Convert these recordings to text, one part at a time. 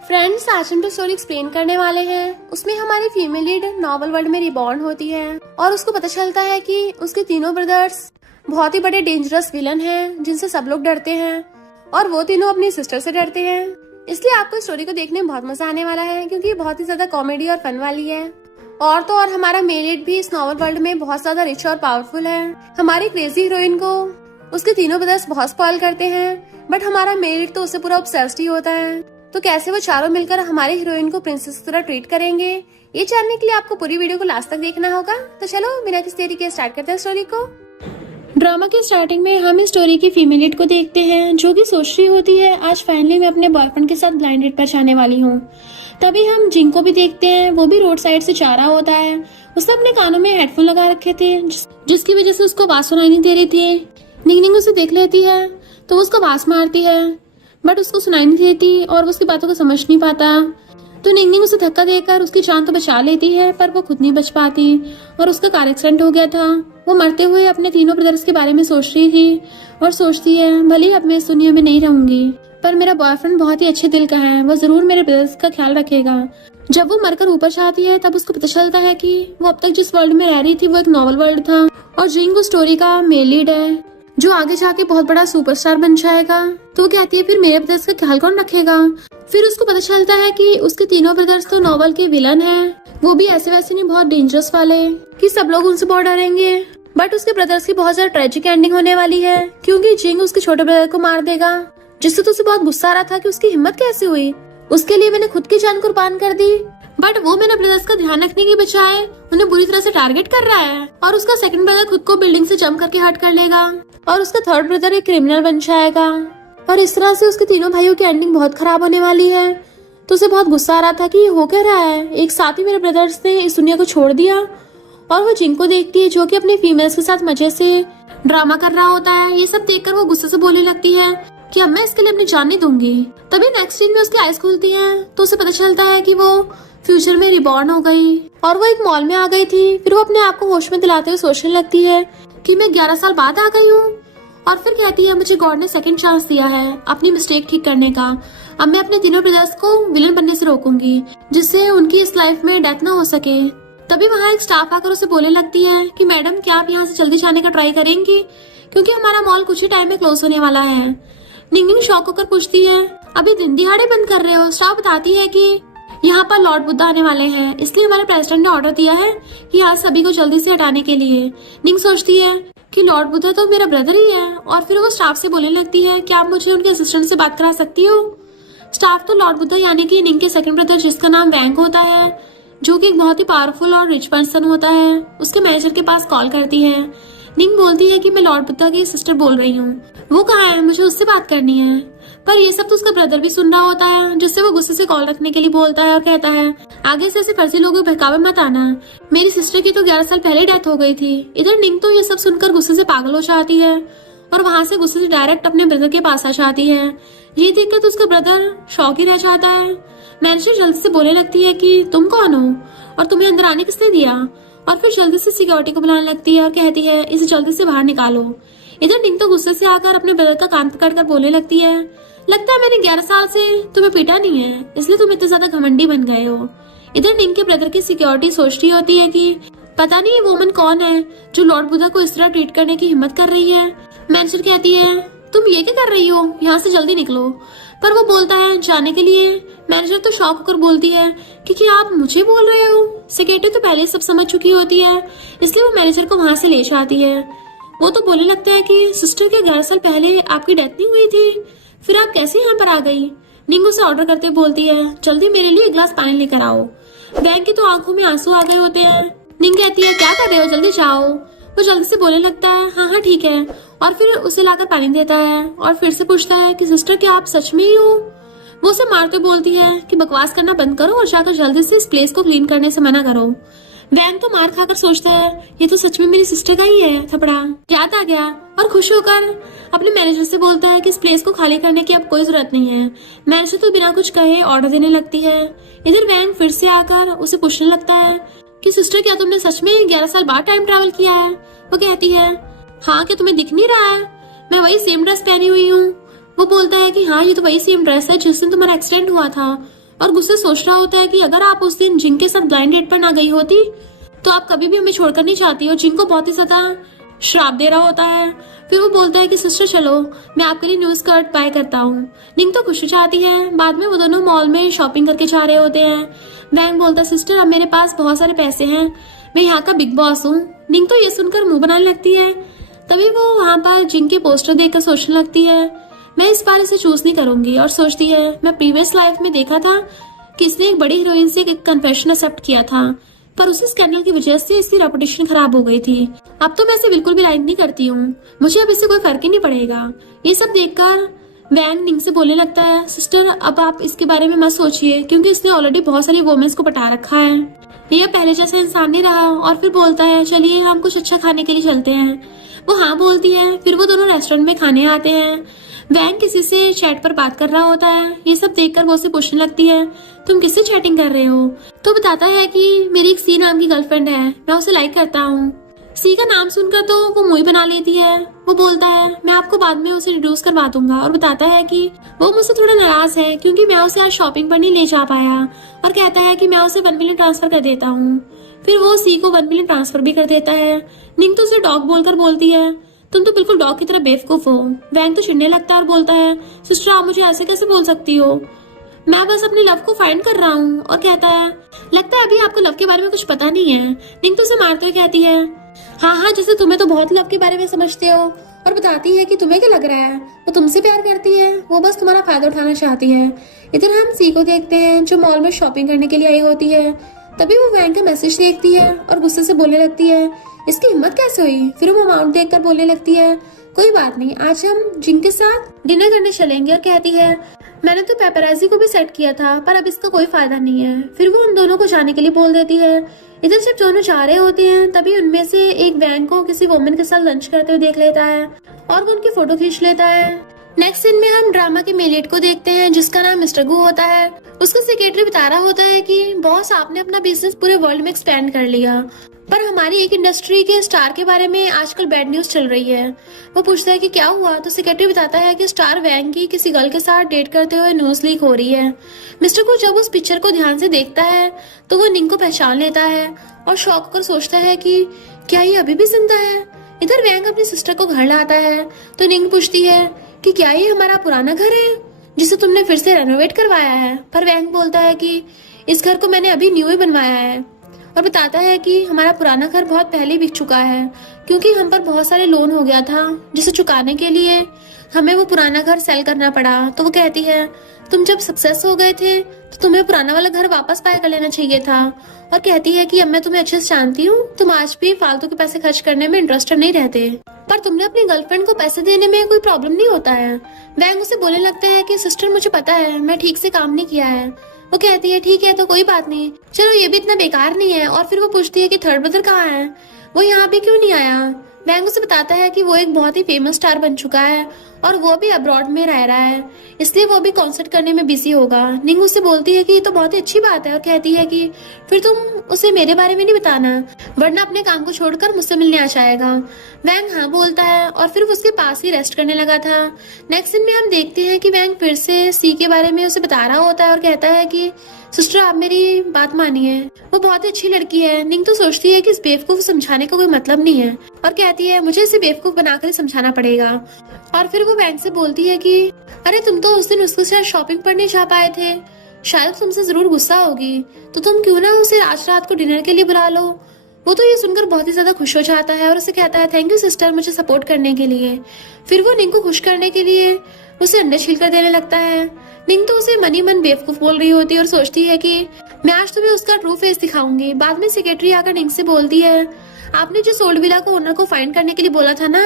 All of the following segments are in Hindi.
फ्रेंड्स, आज हम जो स्टोरी एक्सप्लेन करने वाले हैं उसमें हमारी फीमेल लीड नॉवल वर्ल्ड में रिबॉर्न होती है और उसको पता चलता है कि उसके तीनों ब्रदर्स बहुत ही बड़े डेंजरस विलन हैं जिनसे सब लोग डरते हैं और वो तीनों अपनी सिस्टर से डरते हैं। इसलिए आपको स्टोरी को देखने में बहुत मजा आने वाला है क्योंकि ये बहुत ही ज्यादा कॉमेडी और फन वाली है। और तो और हमारा मेल लीड भी इस नॉवल वर्ल्ड में बहुत ज्यादा रिच और पावरफुल है। हमारी क्रेजी हीरोइन को उसके तीनों ब्रदर्स बहुत स्पॉइल करते हैं, बट हमारा मेल लीड तो उससे पूरा ऑब्सेस्ड ही होता है। तो कैसे वो चारों मिलकर हमारे हीरोइन को प्रिंसेस की तरह ट्रीट करेंगे, ये जानने के लिए आपको पूरी वीडियो को लास्ट तक देखना होगा। तो चलो बिना किसी देरी के स्टार्ट करते हैं स्टोरी को। ड्रामा के स्टार्टिंग में हम इस स्टोरी की फीमेल लीड को देखते हैं जो कि सोच रही होती है आज फाइनली मैं अपने बॉयफ्रेंड के साथ ब्लाइंड डेट पर जाने वाली हूँ। तभी हम जिंग को भी देखते हैं, वो भी रोड साइड से जा रहा होता है। उसने अपने कानों में हेडफोन लगा रखे थे जिसकी वजह से उसको आवाज सुनाई नहीं दे रही थी। निंग उसे देख लेती है तो उसको आवाज मारती है बट उसको सुनाई नहीं देती और वो उसकी बातों को समझ नहीं पाता। तो निंग उसे धक्का देकर उसकी जान तो बचा लेती है पर वो खुद नहीं बच पाती और उसका कार एक्सीडेंट हो गया था। वो मरते हुए अपने तीनों ब्रदर्स के बारे में सोच रही थी और सोचती है भले ही अब मैं इस दुनिया में नहीं रहूंगी पर मेरा बॉयफ्रेंड बहुत ही अच्छे दिल का है, वो जरूर मेरे ब्रदर्स का ख्याल रखेगा। जब वो मरकर ऊपर जाती है तब उसको पता चलता है कि वो अब तक जिस वर्ल्ड में रह रही थी वो एक नॉवल वर्ल्ड था और जिंग उस स्टोरी का मेल लीड है जो आगे जाके बहुत बड़ा सुपरस्टार बन जाएगा। तो वो कहती है फिर मेरे ब्रदर्स का ख्याल कौन रखेगा। फिर उसको पता चलता है कि उसके तीनों ब्रदर्स तो नॉवल के विलन हैं, वो भी ऐसे वैसे नहीं बहुत डेंजरस वाले कि सब लोग उनसे बहुत डरेंगे। बट उसके ब्रदर्स की बहुत ज्यादा ट्रेजिक एंडिंग होने वाली है क्योंकि जिंग उसके छोटे ब्रदर को मार देगा, जिससे तो उसे बहुत गुस्सा आ रहा था कि उसकी हिम्मत कैसे हुई, उसके लिए मैंने खुद की जान कुर्बान कर दी। बट वो मेरे ब्रदर्स का ध्यान रखने की बजाय उन्हें बुरी तरह से टारगेट कर रहा है और उसका सेकंड ब्रदर खुद को बिल्डिंग से जंप करके हट कर लेगा और उसका थर्ड ब्रदर एक क्रिमिनल बन जाएगा और इस तरह से उसके तीनों भाइयों की एंडिंग बहुत खराब होने वाली है। तो उसे बहुत गुस्सा आ रहा था कि ये हो क्या रहा है, एक साथ ही मेरे ब्रदर्स ने इस दुनिया को छोड़ दिया। और वो जिंग को देखती है जो कि अपने फीमेल्स के साथ मजे से ड्रामा कर रहा होता है। ये सब देखकर वो गुस्से से बोलने लगती है कि अब मैं इसके लिए अपनी जान नहीं दूंगी। तभी नेक्स्ट सीन में उसकी आईज खुलती हैं तो उसे पता चलता है कि वो फ्यूचर में रिबॉर्न हो गई और वो एक मॉल में आ गई थी। फिर वो अपने आप को होश में दिलाते हुए सोचने लगती है कि मैं 11 साल बाद आ गई हूँ और फिर कहती है मुझे गॉड ने सेकंड चांस दिया है अपनी मिस्टेक ठीक करने का। अब मैं अपने तीनों ब्रदर्स को विलन बनने से रोकूंगी जिससे उनकी इस लाइफ में डेथ ना हो सके। तभी वहाँ एक स्टाफ आकर उसे बोलने लगती है कि मैडम क्या आप यहाँ से जल्दी जाने का ट्राई करेंगी क्योंकि हमारा मॉल कुछ ही टाइम में क्लोज होने वाला है। निंग शॉक होकर पूछती है अभी दिन दिहाड़े बंद कर रहे हो। स्टाफ बताती है कि यहाँ पर लॉर्ड बुद्धा आने वाले हैं इसलिए हमारे प्रेसिडेंट ने ऑर्डर दिया है कि आज सभी को जल्दी से हटाने के लिए। निंग सोचती है कि लॉर्ड बुद्धा तो मेरा ब्रदर ही है और फिर वो स्टाफ से बोलने लगती है कि आप मुझे उनके असिस्टेंट से बात करा सकती हो। स्टाफ तो लॉर्ड बुद्धा यानी कि निंग के सेकंड ब्रदर जिसका नाम वैंग होता है जो कि एक बहुत ही पावरफुल और रिच पर्सन होता है, उसके मैनेजर के पास कॉल करती है। निंग बोलती है कि मैं लॉर्ड बुद्धा की सिस्टर बोल रही हूँ, वो कहाँ है, मुझे उससे बात करनी है। पर ये सब तो उसका ब्रदर भी सुन रहा होता है जिससे वो गुस्से से कॉल रखने के लिए बोलता है और कहता है आगे से ऐसे फर्जी लोगों को बहकावे मत आना, मेरी सिस्टर की तो 11 साल पहले डेथ हो गई थी। इधर निंग तो ये सब सुनकर गुस्से से पागल हो जाती है और वहाँ से गुस्से से डायरेक्ट अपने ब्रदर के पास आ जाती है। ये देखकर तो उसका ब्रदर शॉक ही रह जाता है। मैनेजर जल्दी से बोलने लगती है कि तुम कौन हो और तुम्हें अंदर आने किसने दिया, और फिर जल्दी से सिक्योरिटी को बुलाने लगती है और कहती है इसे जल्दी से बाहर निकालो। इधर निंग तो गुस्से से आकर अपने ब्रदर का कान पकड़कर बोलने लगती है लगता है मैंने 11 साल से तुम्हें पीटा नहीं है इसलिए तुम इतने ज्यादा घमंडी बन गए हो। इधर निंग के ब्रदर की सिक्योरिटी सोच रही होती है कि पता नहीं ये वुमन कौन है जो लॉर्ड बुद्धा को इस तरह ट्रीट करने की हिम्मत कर रही है। मैनेजर कहती है तुम ये क्या कर रही हो, यहाँ से जल्दी निकलो। पर वो बोलता है जाने के लिए। मैनेजर तो शॉक होकर बोलती है कि क्या आप मुझे बोल रहे हो। सेक्रेटरी तो पहले सब समझ चुकी होती है इसलिए वो मैनेजर को वहां से ले जाती है। वो तो बोलने लगता है कि सिस्टर के 11 साल पहले आपकी डेथ नहीं हुई थी, फिर आप कैसे यहाँ पर आ गई। निंग उसे ऑर्डर करते बोलती है जल्दी मेरे लिए एक ग्लास पानी लेकर आओ। वैंग की तो आंखों में आंसू आ गए होते हैं। निंग कहती है क्या कर रहे हो, जल्दी जाओ। वो जल्दी से बोलने लगता है हाँ ठीक है और फिर उसे लाकर पानी देता है और फिर से पूछता है कि सिस्टर क्या आप सच में ही हो। वो उसे मारते बोलती है कि बकवास करना बंद करो और जाकर जल्दी से इस प्लेस को क्लीन करने से मना करो। वैंग तो मार खाकर सोचता है ये तो सच में मेरी सिस्टर का ही है थपड़ा, याद आ गया और खुश होकर अपने मैनेजर से बोलता है कि इस प्लेस को खाली करने की अब कोई जरूरत नहीं है। मैनेजर तो बिना कुछ कहे ऑर्डर देने लगती है। इधर वैंग फिर से आकर उसे पूछने लगता है कि सिस्टर क्या तुमने सच में 11 साल बाद टाइम ट्रैवल किया है। वो कहती है हाँ क्या तुम्हें दिख नहीं रहा है, मैं वही सेम ड्रेस पहनी हुई हूँ। वो बोलता है कि हाँ ये तो वही सेम ड्रेस है जिस दिन तुम्हारा एक्सीडेंट हुआ था। और गुस्से सोच रहा होता है कि अगर आप उस दिन जिंग के साथ ब्लाइंड डेट पर ना गई होती तो आप कभी भी हमें छोड़कर नहीं चाहती। और जिंग को बहुत ही ज्यादा श्राप दे रहा होता है। फिर वो बोलता है कि सिस्टर चलो मैं आपके लिए न्यू स्कर्ट बाय करता हूँ। निंग तो खुशी चाहती है। बाद में वो दोनों मॉल में शॉपिंग करके जा रहे होते हैं। वैंग बोलता है सिस्टर अब मेरे पास बहुत सारे पैसे हैं, मैं यहाँ का बिग बॉस हूँ। निंग तो ये सुनकर मुंह बनाने लगती है। तभी वो वहाँ पर जिंग के पोस्टर देखकर सोचने लगती है मैं इस बार इसे चूज नहीं करूंगी। और सोचती है मैं प्रीवियस लाइफ में देखा था कि इसने एक बड़ी हीरोइन से एक कन्फेशन एक्सेप्ट किया था, पर उसी स्कैंडल की वजह से इसकी रेपुटेशन खराब हो गई थी। अब तो मैं इसे बिल्कुल भी लाइक नहीं करती हूँ, मुझे अब इससे कोई फर्क ही नहीं पड़ेगा। ये सब देखकर वैंग निंग से बोलने लगता है सिस्टर अब आप इसके बारे में मत सोचिए, क्योंकि इसने ऑलरेडी बहुत सारी वोमेन्स को पटा रखा है, ये पहले जैसा इंसान नहीं रहा। और फिर बोलता है चलिए हम कुछ अच्छा खाने के लिए चलते हैं। वो हाँ बोलती है। फिर वो दोनों रेस्टोरेंट में खाने आते हैं। वैंग किसी से चैट पर बात कर रहा होता है। ये सब देखकर वो उसे पूछने लगती है तुम किससे चैटिंग कर रहे हो। तो बताता है कि मेरी एक सी नाम की गर्लफ्रेंड है, मैं उसे लाइक करता हूँ। सी का नाम सुनकर तो वो मुंह बना लेती है। वो बोलता है मैं आपको बाद में उसे इंट्रोड्यूस करवा दूंगा। और बताता है कि वो मुझसे थोड़ा नाराज है क्योंकि मैं उसे आज शॉपिंग पर नहीं ले जा पाया, और कहता है कि मैं उसे 1 मिलियन ट्रांसफर कर देता हूँ। फिर वो सी को 1 मिलियन ट्रांसफर भी कर देता है। निंग तो उसे डॉग बोलकर बोलती है तुम तो बिल्कुल डॉग की तरह बेवकूफ हो। वैंग तो चिढ़ने लगता है और बोलता है सिस्टर आप मुझे ऐसे कैसे बोल सकती हो, मैं बस अपनी लव को फाइंड कर रहा हूँ। और कहता है लगता है अभी आपको लव के बारे में कुछ पता नहीं है। निंग तो उसे मारते हुए कहती है हाँ जैसे तुम्हें तो बहुत लव के बारे में समझते हो। और बताती है कि तुम्हें क्या लग रहा है वो तुमसे प्यार करती है, वो बस तुम्हारा फायदा उठाना चाहती है। इधर हम सी को देखते हैं जो मॉल में शॉपिंग करने के लिए आई होती है। तभी वो वैंग का मैसेज देखती है और गुस्से से बोलने लगती है इसकी हिम्मत कैसे हुई। फिर वो अमाउंट देखकर बोलने लगती है कोई बात नहीं, आज हम जिंग के साथ डिनर करने चलेंगे। और कहती है मैंने तो पेपराजी को भी सेट किया था पर अब इसका कोई फायदा नहीं है। फिर वो उन दोनों को जाने के लिए बोल देती है। इधर जब दोनों जा रहे होते हैं तभी उनमें से एक वैंग को किसी वुमन के साथ लंच करते हुए देख लेता है और वो उनकी फोटो खींच लेता है। नेक्स्ट सीन में हम ड्रामा के मेल लीड को देखते हैं जिसका नाम मिस्टर गू होता है। उसका सेक्रेटरी बता रहा होता है कि बॉस आपने अपना बिजनेस पूरे वर्ल्ड में एक्सपेंड कर लिया, पर हमारी एक इंडस्ट्री के स्टार के बारे में आजकल बैड न्यूज चल रही है। वो पूछता है कि क्या हुआ, तो सेक्रेटरी बताता है कि स्टार वैंग की किसी गर्ल के साथ डेट करते हुए न्यूज लीक हो रही है। मिस्टर को जब उस पिक्चर को ध्यान से देखता है तो वो निंग को पहचान लेता है और शॉक होकर सोचता है कि क्या ये अभी भी जिंदा है। इधर वैंग अपनी सिस्टर को घर लाता है तो निंग पूछती है कि क्या ये हमारा पुराना घर है जिसे तुमने फिर से रेनोवेट करवाया है। पर वैंग बोलता है कि इस घर को मैंने अभी न्यू ही बनवाया है और बताता है कि हमारा पुराना घर बहुत पहले बिक चुका है क्योंकि हम पर बहुत सारे लोन हो गया था जिसे चुकाने के लिए हमें वो पुराना घर सेल करना पड़ा। तो वो कहती है तुम जब सक्सेस हो गए थे तो तुम्हें पुराना वाला घर वापस बाय कर लेना चाहिए था। और कहती है कि अब मैं तुम्हें अच्छे से जानती हूँ, तुम आज भी फालतू के पैसे खर्च करने में इंटरेस्टेड नहीं रहते, पर तुमने अपनी गर्लफ्रेंड को पैसे देने में कोई प्रॉब्लम नहीं होता है। वैंग उसे बोलने लगता है कि सिस्टर मुझे पता है मैं ठीक से काम नहीं किया है। वो कहती है ठीक है तो कोई बात नहीं, चलो ये भी इतना बेकार नहीं है। और फिर वो पूछती है कि थर्ड ब्रदर कहाँ है, वो यहाँ पे क्यों नहीं आया। वैंग उसे बताता है कि वो एक बहुत ही फेमस स्टार बन चुका है और वो भी अब्रॉड में रह रहा है, इसलिए वो भी कॉन्सर्ट करने में बिजी होगा। निंग उससे बोलती है कि ये तो बहुत ही अच्छी बात है और कहती है कि फिर तुम उसे मेरे बारे में नहीं बताना वरना अपने काम को छोड़कर मुझसे मिलने आ जाएगा। वैंग हाँ बोलता है और फिर वो उसके पास ही रेस्ट करने लगा था। नेक्स्ट सीन में हम देखते हैं कि वैंग फिर से सी के बारे में उसे बता रहा होता है और कहता है कि सिस्टर आप मेरी बात मानिए, वो बहुत ही अच्छी लड़की है। निंग तो सोचती है कि इस बेवकूफ को समझाने का कोई मतलब नहीं है और कहती है मुझे इसे बेवकूफ बनाकर समझाना पड़ेगा। और फिर वो वैंग से बोलती है कि अरे तुम तो उस दिन उसके साथ शॉपिंग पर नहीं जा पाए थे, शायद तुमसे जरूर गुस्सा होगी, तो तुम क्यों ना उसे आज रात को डिनर के लिए बुला लो। वो तो ये सुनकर बहुत ही ज्यादा खुश हो जाता है और उसे कहता है थैंक यू सिस्टर मुझे सपोर्ट करने के लिए। फिर वो निंग को खुश करने के लिए उसे अंडे छील कर देने लगता है। निंग तो उसे मनी मन बेवकूफ बोल रही होती है और सोचती है कि मैं आज तुम्हें उसका ट्रू फेस दिखाऊंगी। बाद में सेक्रेटरी आकर निंग से बोलती है आपने जो सोल्ड विला को ओनर को फाइंड करने के लिए बोला था ना,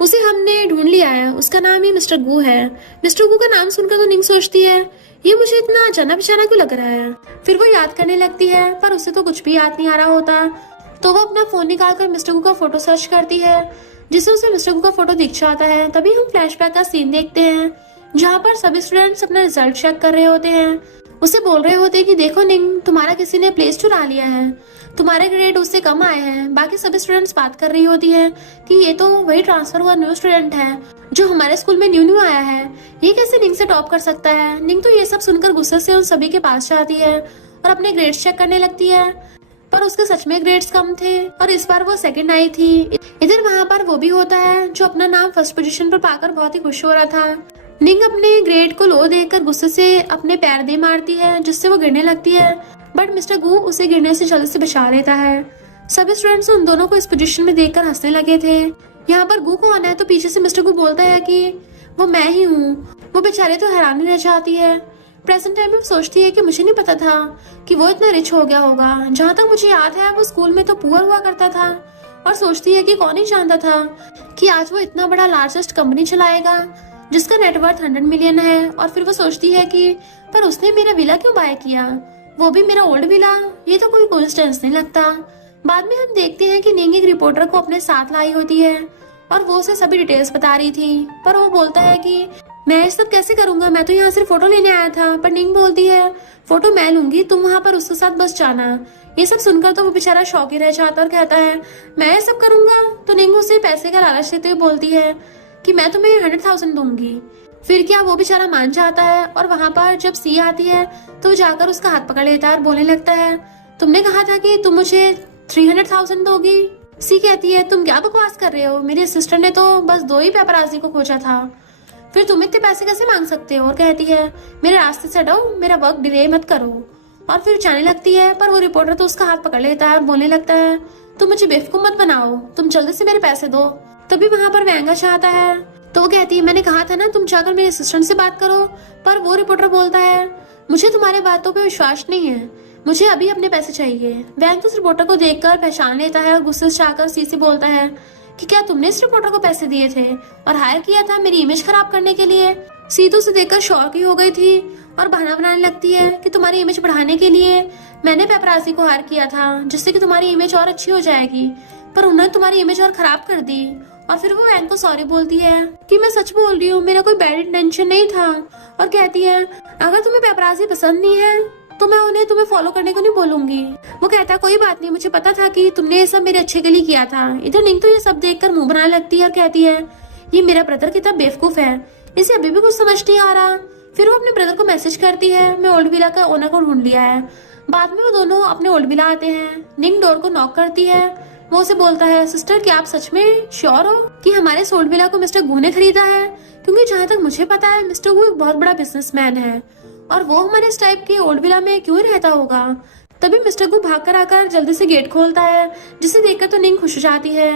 उसे हमने ढूंढ लिया है, उसका नाम ही मिस्टर गू है। मिस्टर गू का नाम सुनकर तो निंग सोचती है ये मुझे इतना जाना पहचाना क्यों लग रहा है। फिर वो याद करने लगती है पर उसे तो कुछ भी याद नहीं आ रहा होता, तो वो अपना फोन निकालकर मिस्टर गू का फोटो सर्च करती है जिससे उसे मिस्टर गू का फोटो दिख जाता है। तभी हम फ्लैशबैक का सीन देखते हैं जहाँ पर सभी स्टूडेंट्स अपना रिजल्ट चेक कर रहे होते हैं उसे बोल रहे होते कि देखो निंग, तुम्हारा किसी ने प्लेस चुरा लिया है, तुम्हारे ग्रेड उससे कम आए हैं। बाकी सभी स्टूडेंट्स बात कर रही होती है कि ये तो वही ट्रांसफर हुआ न्यू स्टूडेंट है जो हमारे स्कूल में न्यू आया है, ये कैसे निंग से टॉप कर सकता है। निंग तो ये सब सुनकर गुस्से से उन सभी के पास जाती है और अपने ग्रेड्स चेक करने लगती है, पर उसके सच में ग्रेड्स कम थे और इस बार वो सेकंड आई थी। इधर वहाँ पर वो भी होता है जो अपना नाम फर्स्ट पोजीशन पर पाकर बहुत ही खुश हो रहा था। निंग अपने ग्रेड को लो देखकर गुस्से से अपने पैर दे मारती है, जिससे वो गिरने लगती है, बट मिस्टर गू उसे गिरने से जल्दी से बचा लेता है। सभी स्टूडेंट्स उन दोनों को इस पोजीशन में देखकर हंसने लगे थे। यहाँ पर गू को आना है तो पीछे से मिस्टर गू बोलता है कि वो मैं ही हूँ। वो बेचारे तो हैरानी रह जाती है। प्रेजेंट टाइम में सोचती है कि मुझे नहीं पता था कि वो इतना रिच हो गया होगा। जहाँ तक मुझे याद है वो स्कूल में तो पुअर हुआ करता था, और सोचती है कि कौन ही जानता था कि आज वो इतना बड़ा लार्जेस्ट कंपनी चलाएगा जिसका नेटवर्थ 100 मिलियन है। और फिर वो सोचती है कि पर उसने मेरा विला क्यों बाय किया, वो भी मेरा ओल्ड विला, ये तो कोई कोइंसिडेंस नहीं लगता। बाद में हम देखते हैं कि निंग एक रिपोर्टर को अपने साथ लाई होती है और वो उसे सभी डिटेल्स बता रही थी, पर वो बोलता है कि मैं ये सब कैसे करूंगा, मैं तो यहाँ सिर्फ फोटो लेने आया था। पर निंग बोलती है फोटो मैं लूंगी, तुम वहाँ पर उसके साथ बस जाना। ये सब सुनकर तो वो बेचारा शौक ही रह जाता और कहता है मैं ये सब करूंगा। तो निंग उसे पैसे का लालच देते हुए बोलती है कि मैं तुम्हें 100,000 दूंगी। फिर क्या वो बेचारा मान जाता है, और वहाँ पर जब सी आती है तो जाकर उसका हाथ पकड़ लेता है और बोलने लगता है तुमने कहा था कि तुम मुझे 300,000 दोगी। सी कहती है तुम क्या बकवास कर रहे हो, मेरे सिस्टर ने तो बस 2 ही पेपराजी को खोजा था, फिर तुम इतने पैसे कैसे मांग सकते हो। और कहती है मेरे रास्ते से हटो, मेरा वर्क डिले मत करो। और फिर जाने लगती है, पर वो रिपोर्टर तो उसका हाथ पकड़ लेता है और बोलने लगता है तुम मुझे बेवकूफ मत बनाओ, तुम जल्दी से मेरे पैसे दो। तभी वहाँ पर वैंगा चाहता है तो वो कहती है मैंने कहा था ना तुम जाकर मेरे असिस्टेंट से बात करो। पर वो रिपोर्टर बोलता है मुझे तुम्हारे बातों पे विश्वास नहीं है, मुझे अभी अपने पैसे चाहिए। वैंग तो इस रिपोर्टर को देखकर पहचान लेता है और गुस्से से आकर सी से बोलता है कि क्या तुमने इस रिपोर्टर को पैसे दिए थे और हायर किया था मेरी इमेज खराब करने के लिए। सीतू से देखकर शॉक ही हो गई थी और बहाना बनाने लगती है कि तुम्हारी इमेज बढ़ाने के लिए मैंने पेपराजी को हायर किया था, जिससे कि तुम्हारी इमेज और अच्छी हो जाएगी, पर उन्होंने तुम्हारी इमेज और खराब कर दी। और फिर वो वैंग को सॉरी बोलती है कि मैं सच बोल रही हूँ, मेरा कोई बैड इंटेंशन नहीं था। और कहती है अगर तुम्हें पेपराजी पसंद नहीं है तो मैं उन्हें तुम्हें फॉलो करने को नहीं बोलूंगी। वो कहता है कोई बात नहीं, मुझे पता था कि तुमने ये सब मेरे अच्छे के लिए किया था। इधर निंग तो ये सब देखकर मुंह बनाने लगती है और कहती है ये मेरा ब्रदर कितना बेवकूफ है, इसे अभी भी कुछ समझ नहीं आ रहा। फिर वो अपने ब्रदर को मैसेज करती है मैं ओल्ड विला का ओनर को ढूंढ लिया है। बाद में वो दोनों अपने ओल्ड विला आते हैं। निंग डोर को नॉक करती है, वो उसे बोलता है सिस्टर क्या आप सच में श्योर हो कि हमारे इस ओल्ड विला को मिस्टर गू ने खरीदा है, क्योंकि जहाँ तक मुझे पता है मिस्टर गू एक बहुत बड़ा बिजनेसमैन है और वो हमारे इस टाइप के ओल्ड विला में क्यों रहता होगा। तभी मिस्टर गू भाग कर आकर जल्दी से गेट खोलता है, जिसे देखकर तो निंग खुश हो जाती है,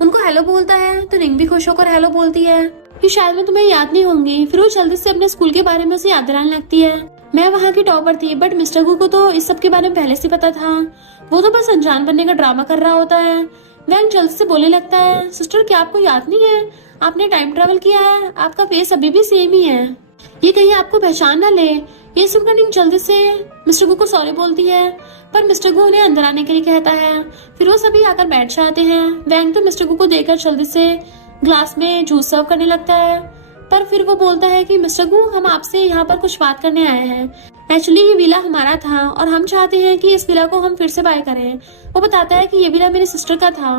उनको हेलो बोलता है तो निंग भी खुश होकर हेलो बोलती है कि शायद मैं तुम्हें याद नहीं होंगी। फिर वो जल्दी से अपने स्कूल के बारे में उसे याद दिलाने लगती है मैं वहाँ की टॉपर थी, बट मिस्टर गू को तो इस सब के बारे में पहले से पता था, वो तो बस अनजान बनने का ड्रामा कर रहा होता है। वैंग जल्दी से बोलने लगता है सिस्टर क्या आपको याद नहीं है, आपने टाइम ट्रेवल किया है, आपका फेस अभी भी सेम ही है, ये कहीं आपको पहचान न ले। ये सुनकर निंग जल्दी से मिस्टर गू को सॉरी बोलती है, पर मिस्टर गू उन्हें अंदर आने के लिए कहता है। फिर वो सभी आकर बैठ जाते हैं। वैंग तो मिस्टर गू को देखकर जल्दी से ग्लास में जूस सर्व करने लगता है, पर फिर वो बोलता है कि मिस्टर गू हम आपसे यहाँ पर कुछ बात करने आए हैं। एक्चुअली ये विला हमारा था और हम चाहते हैं कि इस विला को हम फिर से बाय करें। वो बताता है कि ये विला मेरी सिस्टर का था,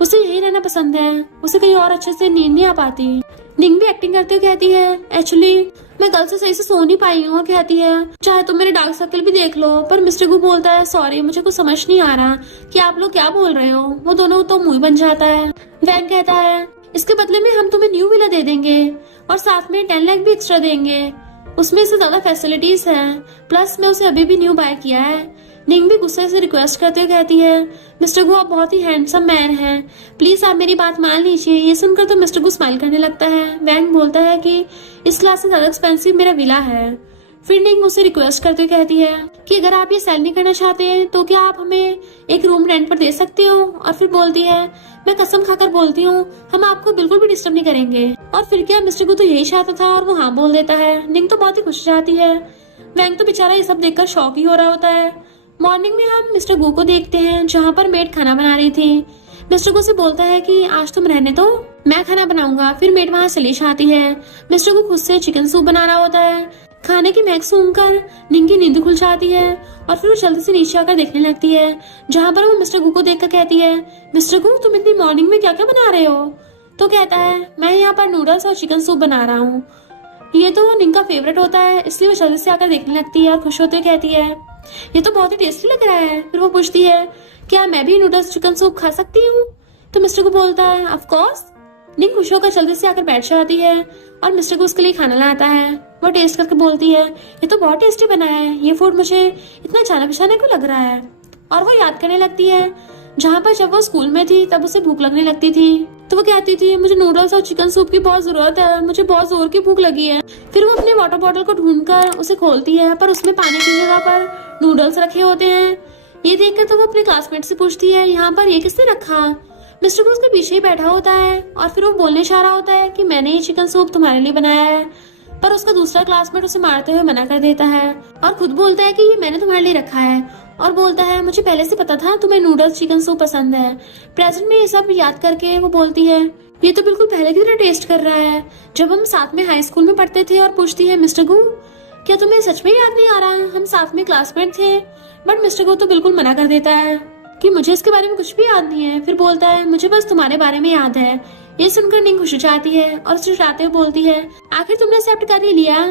उसे यही रहना पसंद है, उसे कहीं और अच्छे से नींद नहीं आ पाती। निंग भी एक्टिंग करते हुए कहती है एक्चुअली मैं कल से सही से सो नहीं पाई हूँ। कहती है चाहे तुम मेरे डार्क सर्कल भी देख लो। पर मिस्टर गू बोलता है सॉरी मुझे कुछ समझ नहीं आ रहा कि आप लोग क्या बोल रहे हो। वो दोनों तो मुंह बन जाता है। वैंग कहता है इसके बदले में हम तुम्हें न्यू विला दे देंगे और साथ में 10 लाख भी एक्स्ट्रा देंगे, उसमें से ज्यादा फैसिलिटीज हैं, प्लस मैं उसे अभी भी न्यू बाय किया है। निंग भी गुस्से से रिक्वेस्ट करते हुए कहती है मिस्टर गू आप बहुत ही हैंडसम मैन हैं, प्लीज आप मेरी बात मान लीजिए। ये सुनकर तो मिस्टर गू स्माइल करने लगता है। वैंग बोलता है कि इस क्लास से ज्यादा एक्सपेंसिव मेरा विला है। फिर निंग उसे रिक्वेस्ट करते हुए कहती है कि अगर आप ये सेल नहीं करना चाहते तो क्या आप हमें एक रूम रेंट पर दे सकते हो। और फिर बोलती है मैं कसम खाकर बोलती हूँ हम आपको बिल्कुल भी डिस्टर्ब नहीं करेंगे। और फिर क्या मिस्टर गू तो यही चाहता था और वो हाँ बोल देता है। निंग तो बहुत ही खुश जाती है। वैंग तो बेचारा ये सब देखकर शॉक ही हो रहा होता है। मॉर्निंग में हम मिस्टर गू को देखते हैं जहाँ पर मेड खाना बना रही थी। मिस्टर गू से बोलता है कि आज तुम रहने दो, मैं खाना बनाऊंगा। फिर मेड वहाँ से ले आती है। मिस्टर गू खुद से चिकन सूप बना रहा होता है। खाने की महक सूंघकर निंग की नींद खुल जाती है और फिर वो जल्दी से नीचे आकर देखने लगती है, जहाँ पर वो मिस्टर गु को देखकर कहती है, मिस्टर गु तुम इतनी मॉर्निंग में क्या क्या बना रहे हो? तो कहता है, मैं यहाँ पर नूडल्स और चिकन सूप बना रहा हूँ। ये तो निंग का फेवरेट होता है, इसलिए वो जल्दी से आकर देखने लगती है और खुश होते हुए कहती है, ये तो बहुत ही टेस्टी लग रहा है। फिर वो पूछती है, क्या मैं भी नूडल्स चिकन सूप खा सकती हूँ? तो मिस्टर गु बोलता है, ऑफ कोर्स। निंग खुश होकर जल्दी से आकर बैठ जाती है और मिस्टर को उसके लिए खाना लाता है। वो टेस्ट करके बोलती है, ये तो बहुत टेस्टी बना है, ये फूड मुझे इतना जाना पहचाना क्यों लग रहा है। और वो याद करने लगती है जहाँ पर जब वो स्कूल में थी तब उसे भूख लगने लगती थी, तो वो कहती थी, मुझे नूडल्स और चिकन सूप की बहुत जरूरत है, मुझे बहुत जोर की भूख लगी है। फिर वो अपने वाटर बॉटल को ढूंढकर उसे खोलती है, पर उसमें पानी की जगह पर नूडल्स रखे होते हैं। ये देखकर तो वो अपने क्लासमेट से पूछती है, यहाँ पर ये किसने रखा? मिस्टर को उसके पीछे ही बैठा होता है और फिर वो बोलने जा रहा होता है कि मैंने ये चिकन सूप तुम्हारे लिए बनाया है, पर उसका दूसरा क्लासमेट उसे मारते हुए मना कर देता है और खुद बोलता है कि ये मैंने तुम्हारे लिए रखा है, और बोलता है, मुझे पहले से पता था तुम्हें नूडल्स चिकन सूप पसंद है। प्रेजेंट में ये सब याद करके वो बोलती है, ये तो बिल्कुल पहले की तरह टेस्ट कर रहा है जब हम साथ में हाई स्कूल में पढ़ते थे। और पूछती है, मिस्टर गु क्या तुम्हें सच में याद नहीं आ रहा, हम साथ में क्लासमेट थे? बट मिस्टर गु तो बिल्कुल मना कर देता है कि मुझे इसके बारे में कुछ भी याद नहीं है। फिर बोलता है, मुझे बस तुम्हारे बारे में याद है। ये सुनकर निंग खुश हो जाती है और उसे चिढ़ाते हुए बोलती है, आखिर तुमने एक्सेप्ट कर ही लिया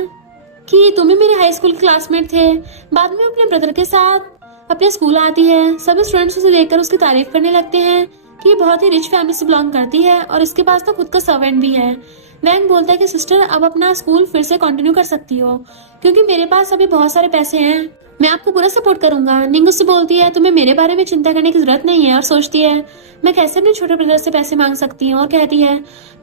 कि तुम ही मेरे हाई स्कूल के क्लासमेट थे। बाद में अपने ब्रदर के साथ अपने स्कूल आती है। सभी स्टूडेंट्स उसे देखकर उसकी तारीफ करने लगते हैं कि ये बहुत ही रिच फैमिली से बिलोंग करती है और इसके पास तो खुद का सर्वेंट भी है। वैंग बोलता है कि सिस्टर अब अपना स्कूल फिर से कंटिन्यू कर सकती हो क्योंकि मेरे पास अभी बहुत सारे पैसे हैं, मैं आपको पूरा सपोर्ट करूंगा। निंग उससे बोलती है, तुम्हें मेरे बारे में चिंता करने की जरूरत नहीं है, और सोचती है मैं कैसे अपने छोटे ब्रदर से पैसे मांग सकती हूँ, और कहती है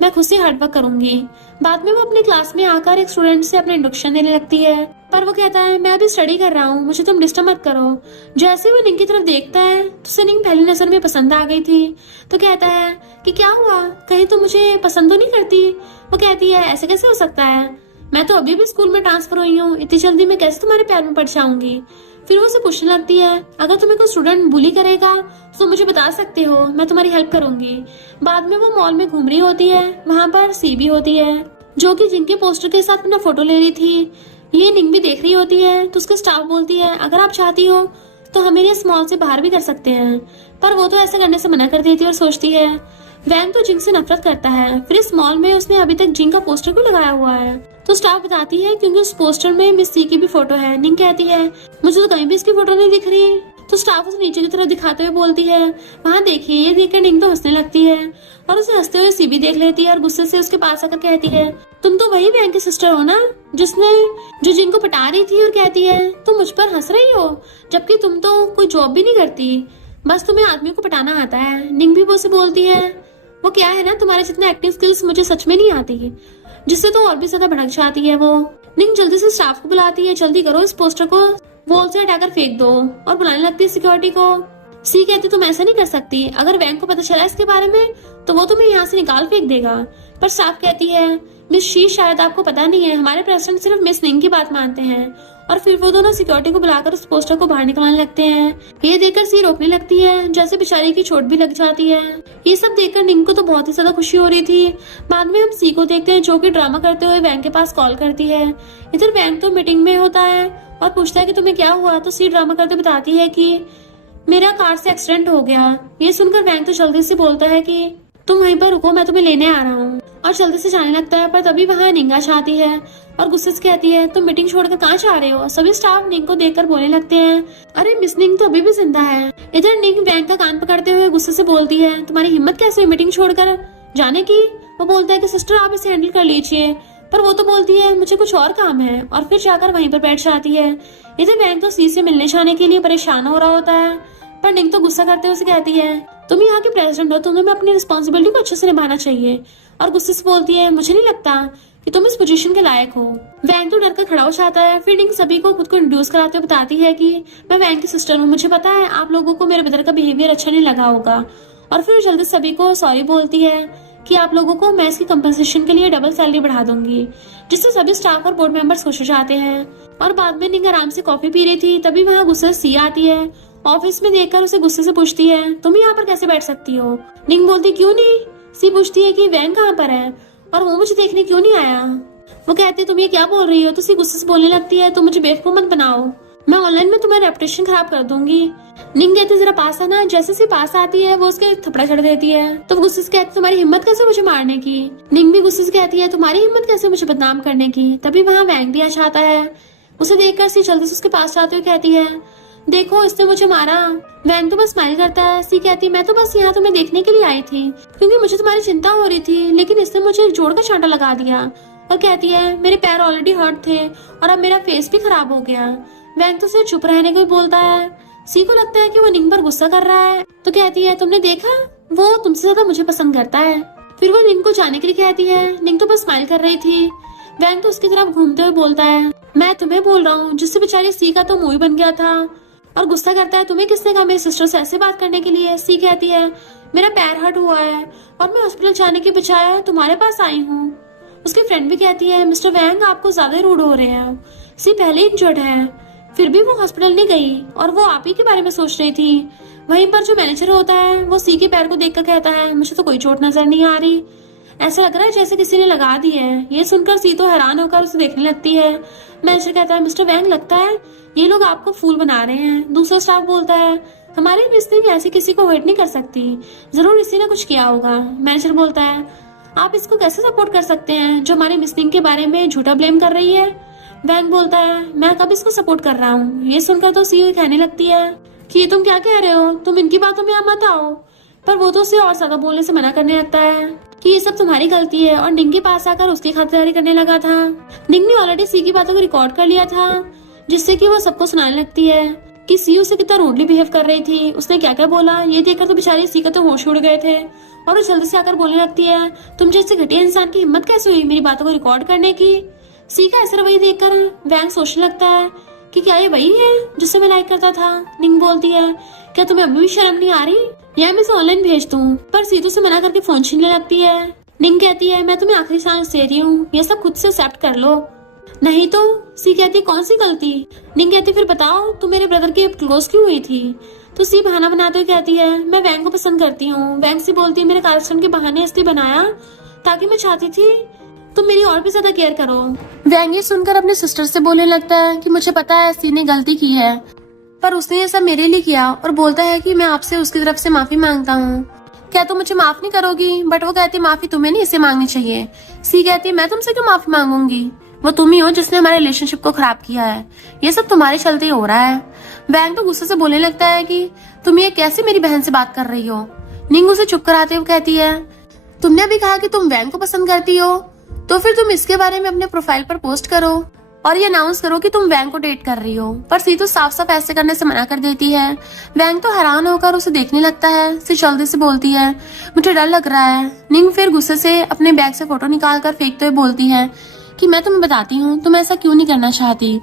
मैं खुद से हार्डवर्क करूंगी। बाद में वो अपनी क्लास में आकर एक स्टूडेंट से अपना इंट्रोडक्शन देने लगती है, पर वो कहता है मैं अभी स्टडी कर रहा हूँ, मुझे तुम डिस्टर्ब मत करो। जैसे वो निंग की तरफ देखता है तो उसे निंग पहली नजर में पसंद आ गई थी, तो कहता है कि क्या हुआ, कहीं तो मुझे पसंद तो नहीं करती? वो कहती है, ऐसे कैसे हो सकता है, मैं तो अभी भी स्कूल में ट्रांसफर हुई हूँ, इतनी जल्दी मैं कैसे तुम्हारे प्यार में पड़ जाऊंगी। फिर वो उसे पूछने लगती है, अगर तुम्हें कोई स्टूडेंट बुली करेगा तो मुझे बता सकते हो, मैं तुम्हारी हेल्प करूंगी। बाद में वो मॉल में घूम रही होती है, वहाँ पर सी भी होती है जो कि जिनके पोस्टर के साथ अपना फोटो ले रही थी। ये निंग भी देख रही होती है, तो उसका स्टाफ बोलती है, अगर आप चाहती हो तो हम इन्हें इस मॉल से बाहर भी कर सकते हैं, पर वो तो ऐसा करने से मना कर देती है और सोचती है वैंग तो जिंग से नफरत करता है, फिर इस मॉल में उसने अभी तक जिंग का पोस्टर क्यों लगाया हुआ है? तो स्टाफ बताती है क्योंकि उस पोस्टर में मिस सी की भी फोटो है। निंग कहती है, मुझे तो कहीं भी इसकी फोटो नहीं दिख रही। तो स्टाफ उसे नीचे की तरफ दिखाते हुए बोलती है, वहाँ देखिए। ये देखकर निंग तो हंसने लगती है और उसे हंसते हुए सी भी देख लेती है और गुस्से से उसके पास आकर कहती है, तुम तो वही वैंग की सिस्टर हो ना जो जिंग को पटा रही थी? और कहती है, तुम मुझ पर हंस रही हो जबकि तुम तो कोई जॉब भी नहीं करती, बस तुम्हें आदमी को पटाना आता है। निंग भी वो से बोलती है, वो क्या है ना, तुम्हारे जितना एक्टिंग स्किल्स मुझे सच में नहीं आती, जिससे तो और भी ज्यादा भड़क जाती है वो। निंग जल्दी से स्टाफ को बुलाती है, जल्दी करो, इस पोस्टर को वॉल से हटाकर फेंक दो, और बुलाने लगती है सिक्योरिटी को। सी कहती, तुम ऐसा नहीं कर सकती, अगर वैंग को पता चला इसके बारे में तो वो तुम्हें यहाँ से निकाल फेंक देगा। पर स्टाफ कहती है, मिस शी शायद आपको पता नहीं है, हमारे प्रेसिडेंट सिर्फ मिस निंग की बात मानते हैं। और फिर वो दोनों सिक्योरिटी को बुलाकर उस पोस्टर को बाहर निकलने लगते हैं। ये देखकर सी रोकने लगती है, जैसे बेचारी की चोट भी लग जाती है। ये सब देखकर निंग को तो बहुत ही ज्यादा खुशी हो रही थी। बाद में हम सी को देखते हैं जो कि ड्रामा करते हुए वैंग के पास कॉल करती है। इधर वैंग तो मीटिंग में होता है और पूछता है कि तुम्हें क्या हुआ, तो सी ड्रामा करते बताती है कि मेरा कार से एक्सीडेंट हो गया। ये सुनकर वैंग तो जल्दी से बोलता है कि तुम वहीं पर रुको, मैं तुम्हें लेने आ रहा हूँ, और जल्दी से जाने लगता है। पर तभी वहाँ निंग आ जाती है और गुस्से से कहती है, तुम मीटिंग छोड़कर कहाँ जा रहे हो? सभी स्टाफ निंग को देखकर बोलने लगते हैं, अरे मिस निंग तो अभी भी जिंदा है। इधर निंग वैंग का कान पकड़ते हुए गुस्से से बोलती है, तुम्हारी हिम्मत कैसे हुई मीटिंग छोड़कर जाने की? वो बोलता है कि सिस्टर आप इसे हैंडल कर लीजिए, पर वो तो बोलती है मुझे कुछ और काम है, और फिर जाकर वहीं पर बैठ जाती है। इधर वैंग तो सी से मिलने जाने के लिए परेशान हो रहा होता है, पर निंग तो गुस्सा करते हुए उसे कहती है, तुम यहाँ के प्रेसिडेंट हो, तुम्हें अपनी रिस्पॉन्सिबिलिटी को अच्छे से निभाना चाहिए। और गुस्से से बोलती है, मुझे नहीं लगता कि तुम इस पोजीशन के लायक हो। वैंग तो डर कर खड़ा हो जाता है। फिर निंग सभी को खुद को इंट्रोड्यूस कराते हुए बताती है कि मैं वैंग की सिस्टर हूँ, मुझे पता है आप लोगों को मेरे ब्रदर का बिहेवियर अच्छा नहीं लगा होगा। और फिर जल्दी सभी को सॉरी बोलती है कि आप लोगों को मैं इसकी कंपनसेशन के लिए डबल सैलरी बढ़ा दूंगी, जिससे सभी स्टाफ और बोर्ड मेंबर्स खुश हो जाते हैं। और बाद में निंग आराम से कॉफी पी रही थी, तभी वहाँ गुस्से से सी आती है। ऑफिस में देखकर उसे गुस्से से पूछती है, तुम यहाँ पर कैसे बैठ सकती हो? निंग बोलती, क्यों नहीं? सी पूछती है कि वैंग कहाँ पर है और वो मुझे देखने क्यों नहीं आया? वो कहती है तुम ये क्या बोल रही हो, तो सी गुस्से से बोलने लगती है तुम मुझे बेवकूफ मत बनाओ, मैं ऑनलाइन में तुम्हारी रेपुटेशन खराब कर दूंगी। निंग कहती है जरा पास आना। जैसे सी पास आती है वो उसके थप्पड़ चढ़ देती है। तो वो गुस्से से कहती है तुम्हारी हिम्मत कैसे मुझे मारने की। निंग भी गुस्से से कहती है तुम्हारी हिम्मत कैसे मुझे बदनाम करने की। तभी वहाँ वैंग भी आ जाता है। उसे देखकर सी जल्दी से उसके पास जाते हुए कहती है देखो इसने मुझे मारा। वैंग तो बस स्माइल करता है। सी कहती है मैं तो बस यहाँ तुम्हें देखने के लिए आई थी क्योंकि मुझे तुम्हारी चिंता हो रही थी, लेकिन इसने मुझे एक जोड़ का चांटा लगा दिया। और कहती है मेरे पैर ऑलरेडी हर्ट थे और अब मेरा फेस भी खराब हो गया। वैंग तो उसे चुप रहने को ही बोलता है। सी को लगता है कि वो निंग पर गुस्सा कर रहा है, तो कहती है तुमने देखा वो तुमसे ज्यादा मुझे पसंद करता है। फिर वो निंग को जाने के लिए कहती है। निंग तो बस स्माइल कर रही थी। वैंग तो उसकी तरफ घूमते हुए बोलता है मैं तुम्हें बोल रहा हूँ जिससे बेचारी सी का तो मुंह ही बन गया था। और गुस्सा करता है तुम्हें किसने कहा मेरी सिस्टर से ऐसे बात करने के लिए। सी कहती है मेरा पैर हर्ट हुआ है और मैं हॉस्पिटल जाने के बजाय तुम्हारे पास आई हूँ। उसकी फ्रेंड भी कहती है मिस्टर वैंग आपको ज्यादा रूड हो रहे हैं, सी पहले इंजर्ड है। फिर भी वो हॉस्पिटल नहीं गई और वो आप ही के बारे में सोच रही थी। वहीं पर जो मैनेजर होता है वो सी के पैर को देखकर कहता है मुझे तो कोई चोट नजर नहीं आ रही, ऐसा लग रहा है जैसे किसी ने लगा दी है। ये सुनकर सी तो हैरान होकर उसे देखने लगती है। मैनेजर कहता है मिस्टर वैंग लगता है ये लोग आपको फूल बना रहे हैं। दूसरा स्टाफ बोलता है हमारी मिस्त्री ऐसे किसी को हर्ट नहीं कर सकती, जरूर इसी ने कुछ किया होगा। मैनेजर बोलता है आप इसको कैसे सपोर्ट कर सकते हैं जो हमारे मिस्त्री के बारे में झूठा ब्लेम कर रही है। वैंग बोलता है मैं कब इसको सपोर्ट कर रहा हूँ। ये सुनकर तो सी कहने लगती है कि ये तुम क्या कह रहे हो, तुम इनकी बातों में मत आओ। पर वो तो उसे और ज्यादा बोलने से मना करने लगता है कि ये सब तुम्हारी गलती है और निंग के पास आकर उसकी खातिरदारी करने लगा था। निंग ने ऑलरेडी सी की बातों को रिकॉर्ड कर लिया था जिससे कि वो सबको सुनाने लगती है कि सी उसे कितना रूडली बिहेव कर रही थी, उसने क्या क्या बोला। ये देखकर तो बेचारी सी का तो होश उड़ गए थे और वो जल्दी से आकर बोलने लगती है तुम जैसे घटिया इंसान की हिम्मत कैसे हुई मेरी बातों को रिकॉर्ड करने की। सी का ऐसा रवैया देखकर वैंग सोचने लगता है कि क्या ये वही है जिससे मैं लाइक करता था। निंग बोलती है क्या तुम्हें अभी भी शर्म नहीं आ रही या मैं इसे ऑनलाइन भेज दूं। पर सी तो उसे मना करके फोन छीनने लगती है। निंग कहती है मैं तुम्हें आखिरी सांस दे रही हूँ, ये सब खुद से एक्सेप्ट कर लो नहीं तो। सी कहती है कौन सी गलती। निंग कहती फिर बताओ तुम मेरे ब्रदर के क्लोज क्यों हुई थी। तो सी बहाना बनाते हुए कहती है मैं वैंग को पसंद करती हूँ। वैंग सी बोलती है मेरे कार्यक्रम के बहाने इसलिए बनाया ताकि मैं चाहती थी तुम मेरी और भी ज्यादा केयर करो। वैंग ये सुनकर अपने सिस्टर से बोलने लगता है कि मुझे पता है सी ने गलती की है पर उसने ये सब मेरे लिए किया और बोलता है कि मैं आपसे उसकी तरफ से माफी मांगता हूँ, क्या तुम मुझे माफ नहीं करोगी। बट वो कहती माफी तुम्हें नहीं इसे मांगनी चाहिए। सी कहती है मैं तुमसे क्यों माफी मांगूंगी, वो तुम ही हो जिसने हमारे रिलेशनशिप को खराब किया है, ये सब तुम्हारे चलते ही हो रहा है। वैंग तो गुस्से से बोलने लगता है कि तुम ये कैसे मेरी बहन से बात कर रही हो। निंग उसे चुप कराते हुए कहती है तुमने अभी कहा कि तुम वैंग को पसंद करती हो तो फिर तुम इसके बारे में अपने प्रोफाइल पर पोस्ट करो और ये अनाउंस करो कि तुम वैंग को डेट कर रही हो। पर सी तो साफ साफ ऐसे करने से मना कर देती है। वैंग तो हैरान होकर उसे देखने लगता है। सी जल्दी से बोलती है मुझे डर लग रहा है। निंग फिर गुस्से से अपने बैग से फोटो निकाल कर फेंकते हुए बोलती है कि मैं तुम्हें बताती हूँ तुम ऐसा क्यों नहीं करना चाहती,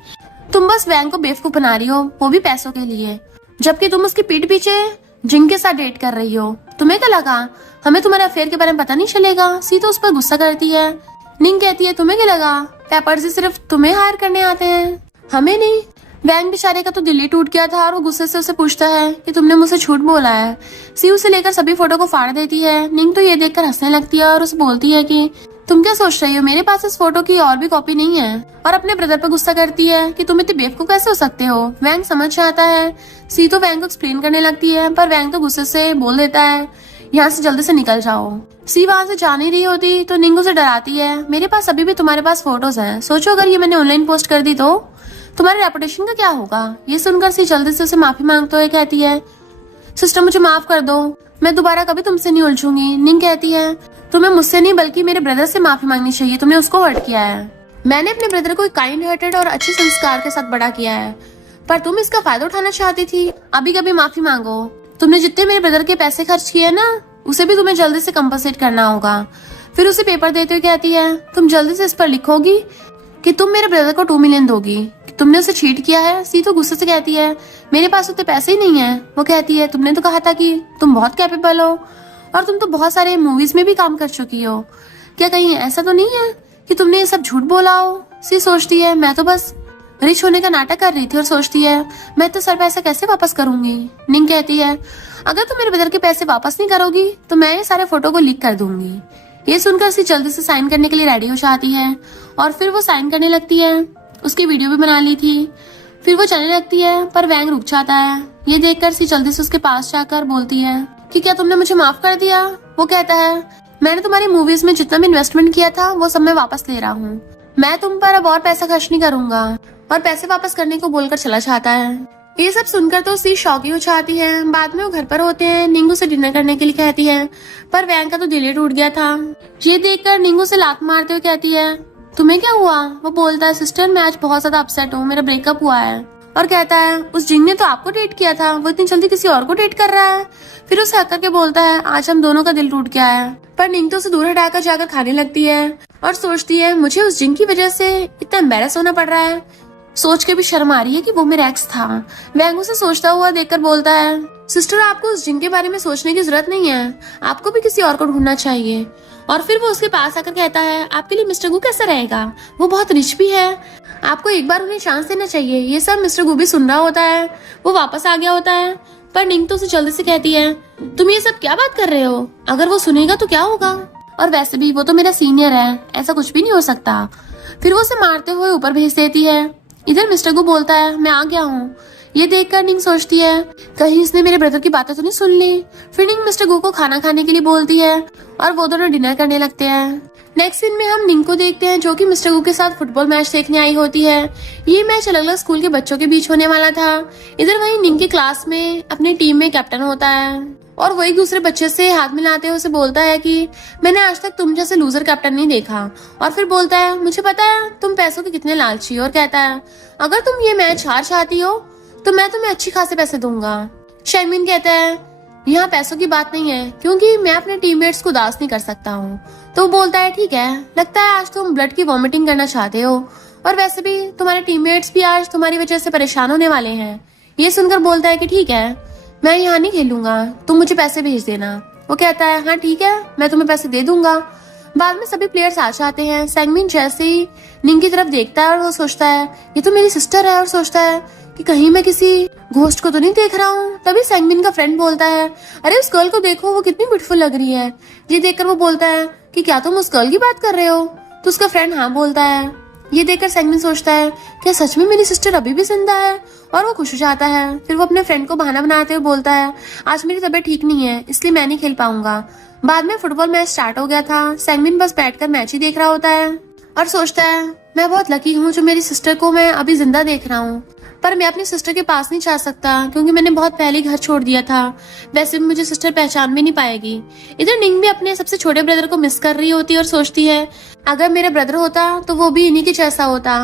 तुम बस वैंग को बेवकूफ बना रही हो वो भी पैसों के लिए, जबकि तुम उसकी पीठ पीछे जिंग के साथ डेट कर रही हो। तुम्हें क्या लगा हमें तुम्हारे अफेयर के बारे में पता नहीं चलेगा। सी तो उस पर गुस्सा करती है। निंग कहती है तुम्हें क्या लगा पेपर्स सिर्फ तुम्हें हायर करने आते हैं हमें नहीं। वैंग बेचारे का तो दिल ही टूट गया था और वो गुस्से से उसे पूछता है कि तुमने मुझसे झूठ बोला है। सी उसे लेकर सभी फोटो को फाड़ देती है। निंग तो ये देखकर हंसने लगती है और उसे बोलती है कि तुम क्या सोच रही हो, मेरे पास इस फोटो की और भी कॉपी नहीं है। और अपने ब्रदर पर गुस्सा करती है कि तुम इतने बेवकूफ कैसे हो सकते हो। वैंग समझ आता है। सी तो वैंग को एक्सप्लेन करने लगती है पर वैंग तो गुस्से से बोल देता है यहाँ से जल्दी से निकल जाओ। सी वहाँ से जा नहीं रही होती तो निंग उसे डराती है मेरे पास अभी भी तुम्हारे पास फोटोज हैं, सोचो अगर ये मैंने ऑनलाइन पोस्ट कर दी तो तुम्हारे रेपुटेशन का क्या होगा। ये सुनकर सी जल्दी से उसे माफी मांगते हुए कहती है सिस्टर मुझे माफ कर दो, मैं दोबारा कभी तुमसे नहीं उलझूंगी। निंग कहती है तुम्हें मुझसे नहीं बल्कि मेरे ब्रदर से माफी मांगनी चाहिए, तुमने उसको हर्ट किया है। मैंने अपने ब्रदर को काइंड हार्टेड और अच्छे संस्कार के साथ बड़ा किया है पर तुम इसका फायदा उठाना चाहती थी। अभी कभी माफी मांगो, तुमने जितने मेरे ब्रदर के पैसे खर्च किए ना उसे भी तुम्हें जल्दी से कंपनसेट करना होगा। फिर उसे पेपर देते हुए कहती है तुम जल्दी से इस पर लिखोगी कि तुम मेरे ब्रदर को 2 मिलियन दोगी, तुमने उसे चीट किया है। सी तो गुस्से से कहती है मेरे पास उतने पैसे ही नहीं है। वो कहती है तुमने तो कहा था कि तुम बहुत कैपेबल हो और तुम तो बहुत सारे मूवीज में भी काम कर चुकी हो, क्या कहीं ऐसा तो नहीं है कि तुमने ये सब झूठ बोला हो। सी सोचती है मैं तो बस रिच होने का नाटक कर रही थी और सोचती है मैं तो सर पैसे कैसे वापस करूंगी। निंग कहती है अगर तुम मेरे ब्रदर के पैसे वापस नहीं करोगी तो मैं ये सारे फोटो को लीक कर दूंगी। ये सुनकर सी जल्दी से साइन करने के लिए रेडी हो जाती है और फिर वो साइन करने लगती है। उसकी वीडियो भी बना ली थी। फिर वो चलने लगती है पर वैंग रुक जाता है। ये देखकर सी जल्दी से उसके पास जाकर बोलती है कि क्या तुमने मुझे माफ कर दिया। वो कहता है मैंने तुम्हारी मूवीज में जितना भी इन्वेस्टमेंट किया था वो सब मैं वापस ले रहा हूँ। मैं तुम पर अब और पैसा खर्च नहीं करूंगा। और पैसे वापस करने को बोलकर चला जाता है। ये सब सुनकर तो सी शॉकी हो जाती है। बाद में वो घर पर होते हैं। निंगू से डिनर करने के लिए कहती है पर वैंग का तो दिल ही टूट गया था। ये देखकर निंगू से लात मारते हुए कहती है तुम्हें क्या हुआ। वो बोलता है सिस्टर मैं आज बहुत ज्यादा अपसेट हूँ, मेरा ब्रेकअप हुआ है। और कहता है उस जिंग ने तो आपको डेट किया था, वो इतनी जल्दी किसी और को डेट कर रहा है। फिर उसे हक करके बोलता है आज हम दोनों का दिल टूट गया है। पर निंग तो उसे दूर हटाकर जाकर खाने लगती है और सोचती है मुझे उस जिंग की वजह से इतना एम्बेरस होना पड़ रहा है। सोच के भी शर्म आ रही है कि वो मेरा एक्स था। वैंग उसे सोचता हुआ देखकर बोलता है सिस्टर आपको उस जिंग के बारे में सोचने की जरूरत नहीं है, आपको भी किसी और को ढूंढना चाहिए। और फिर वो उसके पास आकर कहता है आपके लिए मिस्टर गू कैसा रहेगा, वो बहुत रिच भी है, आपको एक बार उन्हें चांस देना चाहिए। ये सब मिस्टर गू भी सुन रहा होता है। वो वापस आ गया होता है पर निंग तो उसे जल्दी से कहती है तुम ये सब क्या बात कर रहे हो, अगर वो सुनेगा तो क्या होगा, और वैसे भी वो तो मेरा सीनियर है, ऐसा कुछ भी नहीं हो सकता। फिर वो उसे मारते हुए ऊपर भेज देती है। इधर मिस्टर गू बोलता है मैं आ गया हूँ। ये देखकर निंग सोचती है कहीं इसने मेरे ब्रदर की बातें तो नहीं सुन ली। फिर निंग मिस्टर गू को खाना खाने के लिए बोलती है और वो दोनों डिनर करने लगते हैं। नेक्स्ट सीन में हम निंग को देखते हैं जो कि मिस्टर गू के साथ फुटबॉल मैच देखने आई होती है। ये मैच अलग अलग स्कूल के बच्चों के बीच होने वाला था। इधर वही निंग की क्लास में अपनी टीम में कैप्टन होता है और वो एक दूसरे बच्चे से हाथ मिलाते हुए उसे बोलता है कि मैंने आज तक तुम जैसे लूजर कैप्टन नहीं देखा। और फिर बोलता है मुझे पता है तुम पैसों के कितने लालची हो। और कहता है अगर तुम ये मैच हार चाहती हो तो मैं तुम्हें अच्छी खासे पैसे दूंगा। शैमिन कहता है यहाँ पैसों की बात नहीं है क्योंकि मैं अपने टीममेट्स को उदास नहीं कर सकता हूँ। तो वो बोलता है ठीक है, लगता है आज तुम ब्लड की वॉमिटिंग करना चाहते हो और वैसे भी तुम्हारे टीममेट्स भी आज तुम्हारी वजह से परेशान होने वाले हैं। ये सुनकर बोलता है कि ठीक है मैं यहाँ नहीं खेलूंगा, तुम मुझे पैसे भेज देना। वो कहता है हाँ ठीक है मैं तुम्हें पैसे दे दूंगा। बाद में सभी प्लेयर्स आ जाते हैं। सैंगमिन जैसे ही निंग की तरफ देखता है और वो सोचता है ये तो मेरी सिस्टर है और सोचता है कि कहीं मैं किसी घोस्ट को तो नहीं देख रहा हूँ। तभी सैंगमिन का फ्रेंड बोलता है अरे उस गर्ल को देखो वो कितनी ब्यूटीफुल लग रही है। ये देखकर वो बोलता है कि क्या तुम उस गर्ल की बात कर रहे हो। तो उसका फ्रेंड हाँ बोलता है। ये देखकर सैंगमिन सोचता है क्या सच में मेरी सिस्टर अभी भी जिंदा है और वो खुश हो जाता है। फिर वो अपने फ्रेंड को बहाना बनाते हुए बोलता है आज मेरी तबीयत ठीक नहीं है इसलिए मैं नहीं खेल पाऊंगा। बाद में फुटबॉल मैच स्टार्ट हो गया था। सैंगमिन बस बैठकर मैच ही देख रहा होता है और सोचता है मैं बहुत लकी हूँ जो मेरी सिस्टर को मैं अभी जिंदा देख रहा हूँ, पर मैं अपनी सिस्टर के पास नहीं जा सकता क्योंकि मैंने बहुत पहले घर छोड़ दिया था। वैसे भी मुझे सिस्टर पहचान भी नहीं पाएगी। इधर निंग भी अपने सबसे छोटे ब्रदर को मिस कर रही होती है और सोचती है अगर मेरा ब्रदर होता तो वो भी इन्हीं के जैसा होता।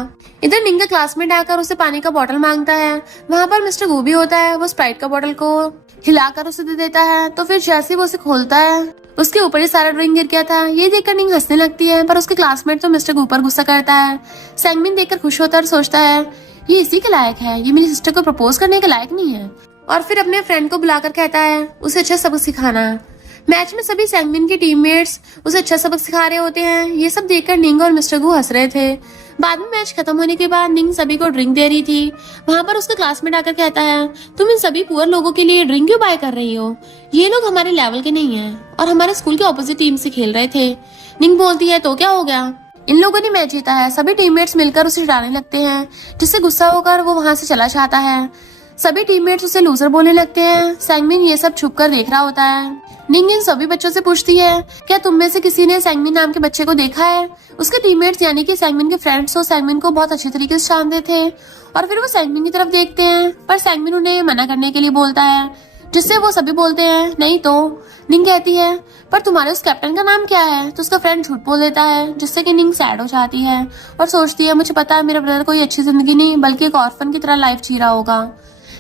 इधर निंग का क्लासमेट आकर उसे पानी का बोतल मांगता है। वहाँ पर मिस्टर गू भी होता है। वो स्प्राइट का बोतल को हिलाकर उसे दे देता है। तो फिर जैसे वो उसे खोलता है उसके ऊपर ही सारा ड्रिंक गिर गया था। ये देखकर निंग हंसने लगती है पर उसके क्लासमेट तो मिस्टर गू पर गुस्सा करता है। सैंगमिन देखकर खुश होता है और सोचता है ये इसी के लायक है, ये मेरी सिस्टर को प्रपोज करने के लायक नहीं है। और फिर अपने फ्रेंड को बुलाकर कहता है उसे अच्छा सबक सिखाना। मैच में सभी सैंगमिन के टीममेट्स उसे अच्छा सबक सिखा रहे होते हैं। ये सब देखकर निंग और मिस्टर गू हंस रहे थे। बाद में मैच खत्म होने के बाद निंग सभी को ड्रिंक दे रही थी। वहाँ पर उसका क्लासमेट आकर कहता है तुम इन सभी पुअर लोगों के लिए ड्रिंक क्यों बाय कर रही हो, ये लोग हमारे लेवल के नहीं है और हमारे स्कूल के ऑपोजिट टीम से खेल रहे थे। निंग बोलती है तो क्या हो गया, इन लोगों ने मैच जीता है। सभी टीममेट्स मिलकर उसे चिढ़ाने लगते हैं जिससे गुस्सा होकर वो वहाँ से चला जाता है। सभी टीममेट्स उसे लूजर बोलने लगते हैं। सैंगमिन ये सब छुप कर देख रहा होता है। निंग इन सभी बच्चों से पूछती है क्या तुम में से किसी ने सैंगमिन नाम के बच्चे को देखा है। उसके टीममेट्स यानी कि सैंगमिन के फ्रेंड्स तो सैंगमिन को बहुत अच्छे तरीके से जानते थे और फिर वो सैंगमिन की तरफ देखते हैं पर सैंगमिन उन्हें मना करने के लिए बोलता है जिससे वो सभी बोलते हैं नहीं। तो निंग कहती है पर तुम्हारे उस कैप्टन का नाम क्या है। तो उसका फ्रेंड झूठ बोल देता है जिससे कि निंग सैड हो जाती है और सोचती है मुझे पता है मेरा ब्रदर कोई अच्छी जिंदगी नहीं बल्कि एक ऑर्फन की तरह लाइफ जी रहा होगा।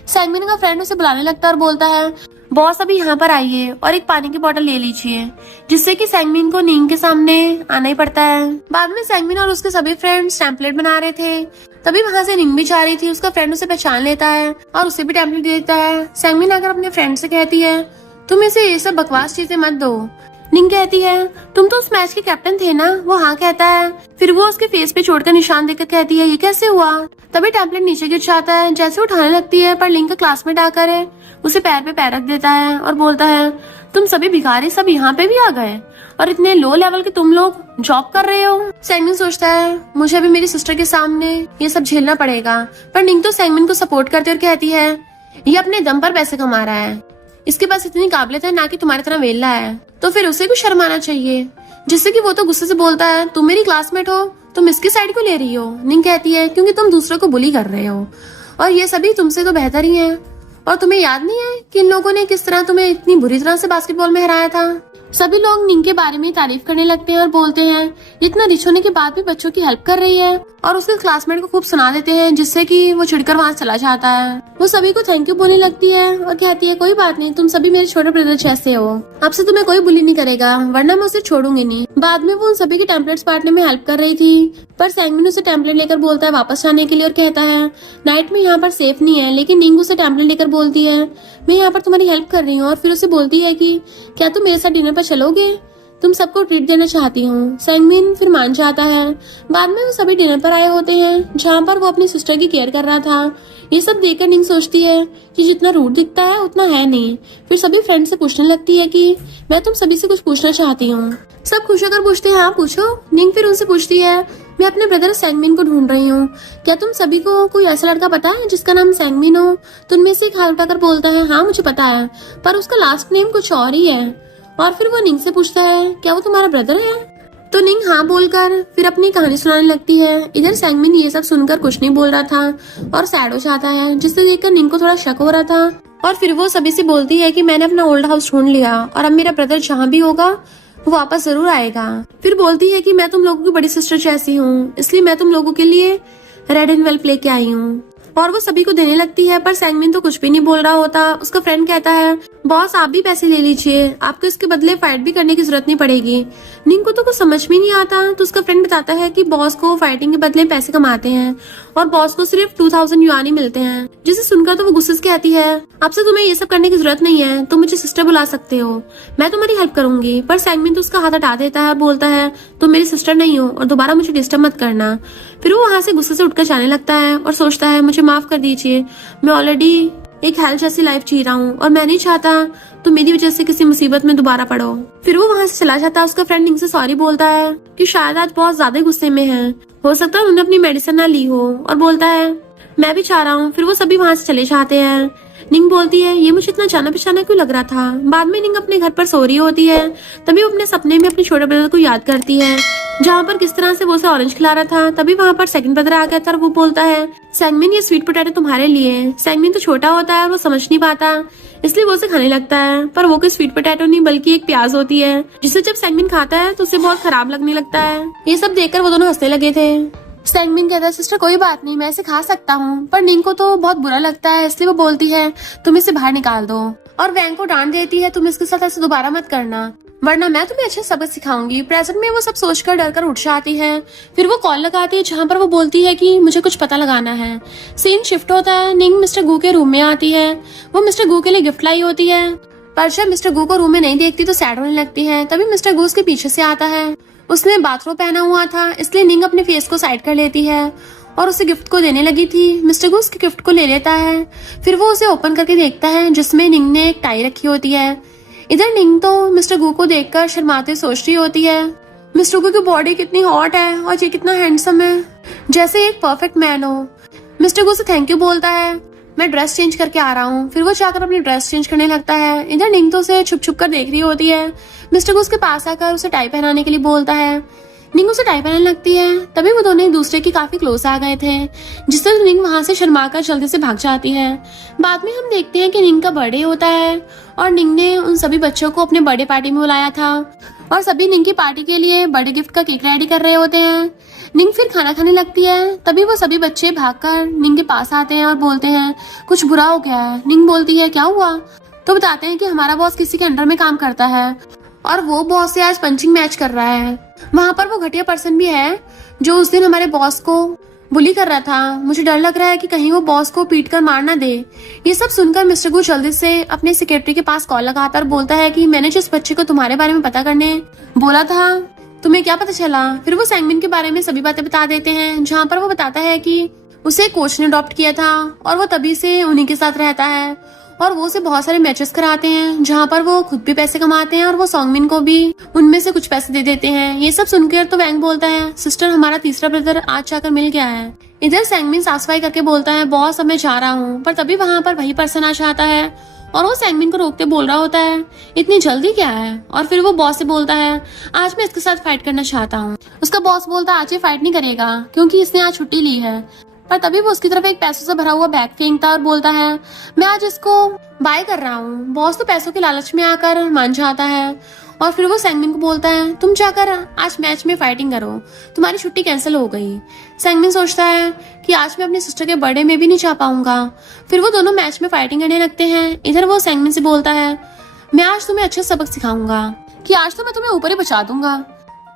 सैंगमिन का फ्रेंड उसे बुलाने लगता है और बोलता है बॉस अभी यहाँ पर आइए और एक पानी की बोतल ले लीजिए, जिससे कि सैंगमिन को निंग के सामने आना ही पड़ता है। बाद में सैंगमिन और उसके सभी फ्रेंड्स टेम्पलेट बना रहे थे। तभी वहाँ से निंग भी जा रही थी। उसका फ्रेंड उसे पहचान लेता है और उसे भी टेम्पलेट दे देता है। सैंगमिन आकर अपने फ्रेंड से कहती है तुम इसे ये सब बकवास चीजें मत दो, निंग कहती है तुम तो उस मैच के कैप्टन थे ना। वो हाँ कहता है। फिर वो उसके फेस पे चोट का निशान देखकर कहती है ये कैसे हुआ। तभी टेम्पलेट नीचे गिर जाता है। जैसे उठाने लगती है पर लिंग का क्लासमेट आकर है उसे पैर पे पैर रख देता है और बोलता है तुम सभी भिखारी सब यहाँ पे भी आ गए और इतने लो लेवल के तुम लोग जॉब कर रहे हो। सैंगमिन सोचता है मुझे अभी मेरी सिस्टर के सामने ये सब झेलना पड़ेगा। पर निंग तो सैंगमिन को सपोर्ट करते और कहती है ये अपने दम पर पैसे कमा रहा है, इसके पास इतनी काबिलियत है ना कि तुम्हारी तरह वेला है, तो फिर उसे भी शर्माना चाहिए। जिससे कि वो तो गुस्से से बोलता है तुम मेरी क्लासमेट हो, तुम इसकी साइड को ले रही हो। निंग कहती है क्योंकि तुम दूसरों को बुली कर रहे हो और ये सभी तुमसे तो बेहतर ही है। और तुम्हें याद नहीं है कि इन लोगों ने किस तरह तुम्हें इतनी बुरी तरह से बास्केटबॉल में हराया था। सभी लोग निंग के बारे में तारीफ करने लगते हैं और बोलते हैं इतना रिच होने के बाद भी बच्चों की हेल्प कर रही है और उसके क्लासमेट को खूब सुना देते हैं जिससे कि वो चिढ़कर वहाँ चला जाता है। वो सभी को थैंक यू बोलने लगती है और कहती है कोई बात नहीं, तुम सभी मेरे छोटे ब्रदर जैसे हो, अब से तुम्हें कोई बुली नहीं करेगा वरना मैं उसे छोड़ूंगी नहीं। बाद में वो उन सभी के टेम्पलेट्स बांटने में हेल्प कर रही थी पर सैंगमिन उसे टेम्पलेट लेकर बोलता है वापस जाने के लिए और कहता है नाइट में यहाँ पर सेफ नहीं है। लेकिन निंग उसे टेम्पलेट लेकर बोलती है मैं यहाँ पर तुम्हारी हेल्प कर रही हूँ और फिर उसे बोलती है कि क्या तुम मेरे साथ डिनर पर चलोगे, तुम सबको ट्रीट देना चाहती हूँ। सैंगमिन फिर मान जाता है। बाद में वो सभी डिनर पर आए होते हैं जहाँ पर वो अपनी सिस्टर की केयर कर रहा था। ये सब देखकर निंग सोचती है कि जितना रूड दिखता है उतना है नहीं। फिर सभी फ्रेंड से पूछने लगती है कि मैं तुम सभी से कुछ पूछना चाहती हूँ। सब खुश होकर पूछते हैं हाँ पूछो। निंग फिर उनसे पूछती है मैं अपने ब्रदर सैंगमिन को ढूंढ रही हूँ, क्या तुम सभी को कोई ऐसा लड़का पता है जिसका नाम सैंगमिन हो। तो उनमें से एक हाथ उठाकर बोलता है हाँ मुझे पता है पर उसका लास्ट नेम कुछ और ही है। और फिर वो निंग से पूछता है क्या वो तुम्हारा ब्रदर है। तो निंग हाँ बोलकर फिर अपनी कहानी सुनाने लगती है। इधर सैंगमिन ये सब सुनकर कुछ नहीं बोल रहा था और सैड हो जाता है जिससे देखकर निंग को थोड़ा शक हो रहा था। और फिर वो सभी से बोलती है कि मैंने अपना ओल्ड हाउस ढूंढ लिया और अब मेरा ब्रदर जहाँ भी होगा वो वापस जरूर आएगा। फिर बोलती है कि मैं तुम लोगों की बड़ी सिस्टर जैसी हूँ इसलिए मैं तुम लोगों के लिए रेड एंड वेल्प लेके आई हूँ। और वो सभी को देने लगती है पर सैंगमिन तो कुछ भी नहीं बोल रहा होता। उसका फ्रेंड कहता है बॉस आप भी पैसे ले लीजिए, आपको इसके बदले फाइट भी करने की जरूरत नहीं पड़ेगी। निंग को तो कुछ समझ में नहीं आता तो उसका फ्रेंड बताता है कि बॉस को फाइटिंग के बदले पैसे कमाते हैं और बॉस को सिर्फ 2000 युआनी मिलते हैं। जिसे सुनकर तो वो गुस्से से कहती है अब से तुम्हें ये सब करने की जरूरत नहीं है, तुम मुझे सिस्टर बुला सकते हो, मैं तुम्हारी हेल्प करूंगी। पर सैंगमिन तो उसका हाथ हटा देता है, बोलता है तुम मेरी सिस्टर नहीं हो और दोबारा मुझे डिस्टर्ब मत करना। फिर वो वहाँ से गुस्से से उठकर जाने लगता है और सोचता है मुझे माफ कर दीजिए, मैं ऑलरेडी एक हेल जैसी लाइफ जी रहा हूँ और मैं नहीं चाहता तो मेरी वजह से किसी मुसीबत में दोबारा पड़ो। फिर वो वहाँ से चला जाता है। उसका फ्रेंड निंग से सॉरी बोलता है कि शायद आज बहुत ज्यादा गुस्से में है, हो सकता है उन्होंने अपनी मेडिसिन ना ली हो, और बोलता है मैं भी चाह रहा हूँ। फिर वो सभी वहाँ से चले जाते हैं। निंग बोलती है ये मुझे इतना जाना पहचाना क्यों लग रहा था। बाद में निंग अपने घर पर सो रही होती है तभी वो अपने सपने में अपने छोटे ब्रदर को याद करती है जहाँ पर किस तरह से वो उसे ऑरेंज खिला रहा था। तभी वहाँ पर सेकंड ब्रदर आ गया था और वो बोलता है सैंगमिन ये स्वीट पोटैटो तुम्हारे लिए। सैंगमिन तो छोटा होता है और वो समझ नहीं पाता इसलिए वो उसे खाने लगता है पर वो कोई स्वीट पोटैटो नहीं बल्कि एक प्याज होती है जिसे जब सैंगमिन खाता है तो उसे बहुत खराब लगने लगता है। ये सब देखकर वो दोनों हंसने लगे थे। सैंगमिन कहता है सिस्टर कोई बात नहीं, मैं इसे खा सकता हूँ। पर निंग को तो बहुत बुरा लगता है इसलिए वो बोलती है तुम इसे बाहर निकाल दो और वैंग को डांट देती है तुम इसके साथ ऐसे दोबारा मत करना वरना मैं तुम्हें अच्छा सबक सिखाऊंगी। प्रेजेंट में वो सब सोचकर डरकर उठ जाती है। फिर वो कॉल लगाती है जहाँ पर वो बोलती है कि मुझे कुछ पता लगाना है। सीन शिफ्ट होता है। निंग मिस्टर गू के रूम में आती है। वो मिस्टर गू के लिए गिफ्ट लाई होती है पर जब मिस्टर गू को रूम में नहीं देखती तो सैड होने लगती है। तभी मिस्टर गू उसके पीछे से आता है। उसने बाथरोब पहना हुआ था इसलिए निंग अपने फेस को साइड कर लेती है और उसे गिफ्ट को देने लगी थी। मिस्टर गू उसके गिफ्ट को ले लेता है। फिर वो उसे ओपन करके देखता है जिसमें निंग ने एक टाई रखी होती है। इधर निंग तो मिस्टर गू को देखकर शर्माते सोच रही होती है मिस्टर गू की बॉडी कितनी हॉट है और ये कितना हैंडसम है, जैसे एक परफेक्ट मैन हो। मिस्टर गू से थैंक यू बोलता है, मैं ड्रेस चेंज करके आ रहा हूँ। फिर वो जाकर अपनी ड्रेस चेंज करने लगता है। इधर निंग तो उसे छुप छुप कर देख रही होती है। मिस्टर गू उसके पास आकर उसे टाई पहनाने के लिए बोलता है। निंग उसे टाई पहनने लगती है। तभी वो दोनों एक दूसरे की काफी क्लोज आ गए थे जिससे निंग वहां से शर्माकर जल्दी से भाग जाती है। बाद में हम देखते हैं कि निंग का बर्थडे होता है और निंग ने उन सभी बच्चों को अपने बर्थडे पार्टी में बुलाया था और सभी निंग की पार्टी के लिए बर्थडे गिफ्ट का केक रेडी कर रहे होते हैं। निंग फिर खाना खाने लगती है। तभी वो सभी बच्चे भागकर निंग के पास आते हैं और बोलते हैं कुछ बुरा हो गया है। निंग बोलती है क्या हुआ। तो बताते हैं कि हमारा बॉस किसी के अंडर में काम करता है और वो बॉस से आज पंचिंग मैच कर रहा है। वहाँ पर वो घटिया पर्सन भी है जो उस दिन हमारे बॉस को बुली कर रहा था। मुझे डर लग रहा है कि कहीं वो बॉस को पीट कर मार ना दे। ये सब सुनकर मिस्टर गू जल्दी से अपने सेक्रेटरी के पास कॉल लगाता और बोलता है कि मैंने जिस बच्चे को तुम्हारे बारे में पता करने बोला था, तुम्हें क्या पता चला? फिर वो सैंगमिन के बारे में सभी बातें बता देते हैं, जहाँ पर वो बताता है कि उसे कोच ने अडॉप्ट किया था और वो तभी से उन्हीं के साथ रहता है और वो उसे बहुत सारे मैचेस कराते हैं, जहाँ पर वो खुद भी पैसे कमाते हैं और वो सॉन्गमिन को भी उनमें से कुछ पैसे दे देते हैं। ये सब सुनकर तो वैंग बोलता है, सिस्टर हमारा तीसरा ब्रदर आज जाकर मिल गया है। इधर सैंगमिन साफ सफाई करके बोलता है, बॉस अब मैं जा रहा हूँ। पर तभी वहाँ पर वही पर्सन आ जाता है और वो सैंगमिन को रोकते बोल रहा होता है, इतनी जल्दी क्या है? और फिर वो बॉस से बोलता है, आज मैं इसके साथ फाइट करना चाहता हूँ। उसका बॉस बोलता है, आज ये फाइट नहीं करेगा क्योंकि इसने आज छुट्टी ली है। पर तभी वो उसकी तरफ एक पैसों से भरा हुआ बैग फेंकता और बोलता है, मैं आज इसको बाय कर रहा हूँ। बॉस तो पैसों के लालच में आकर मान जाता है और फिर वो सैंगमिन को बोलता है, तुम जाकर आज मैच में फाइटिंग करो, तुम्हारी छुट्टी कैंसिल हो गई। सैंगमिन सोचता है कि आज मैं अपने सिस्टर के बर्थडे में भी नहीं जा पाऊंगा। फिर वो दोनों मैच में फाइटिंग करने लगते हैं। इधर वो सैंगमिन से बोलता है, मैं आज तुम्हें अच्छा सबक सिखाऊंगा कि आज तो मैं तुम्हें ऊपर ही बचा दूंगा।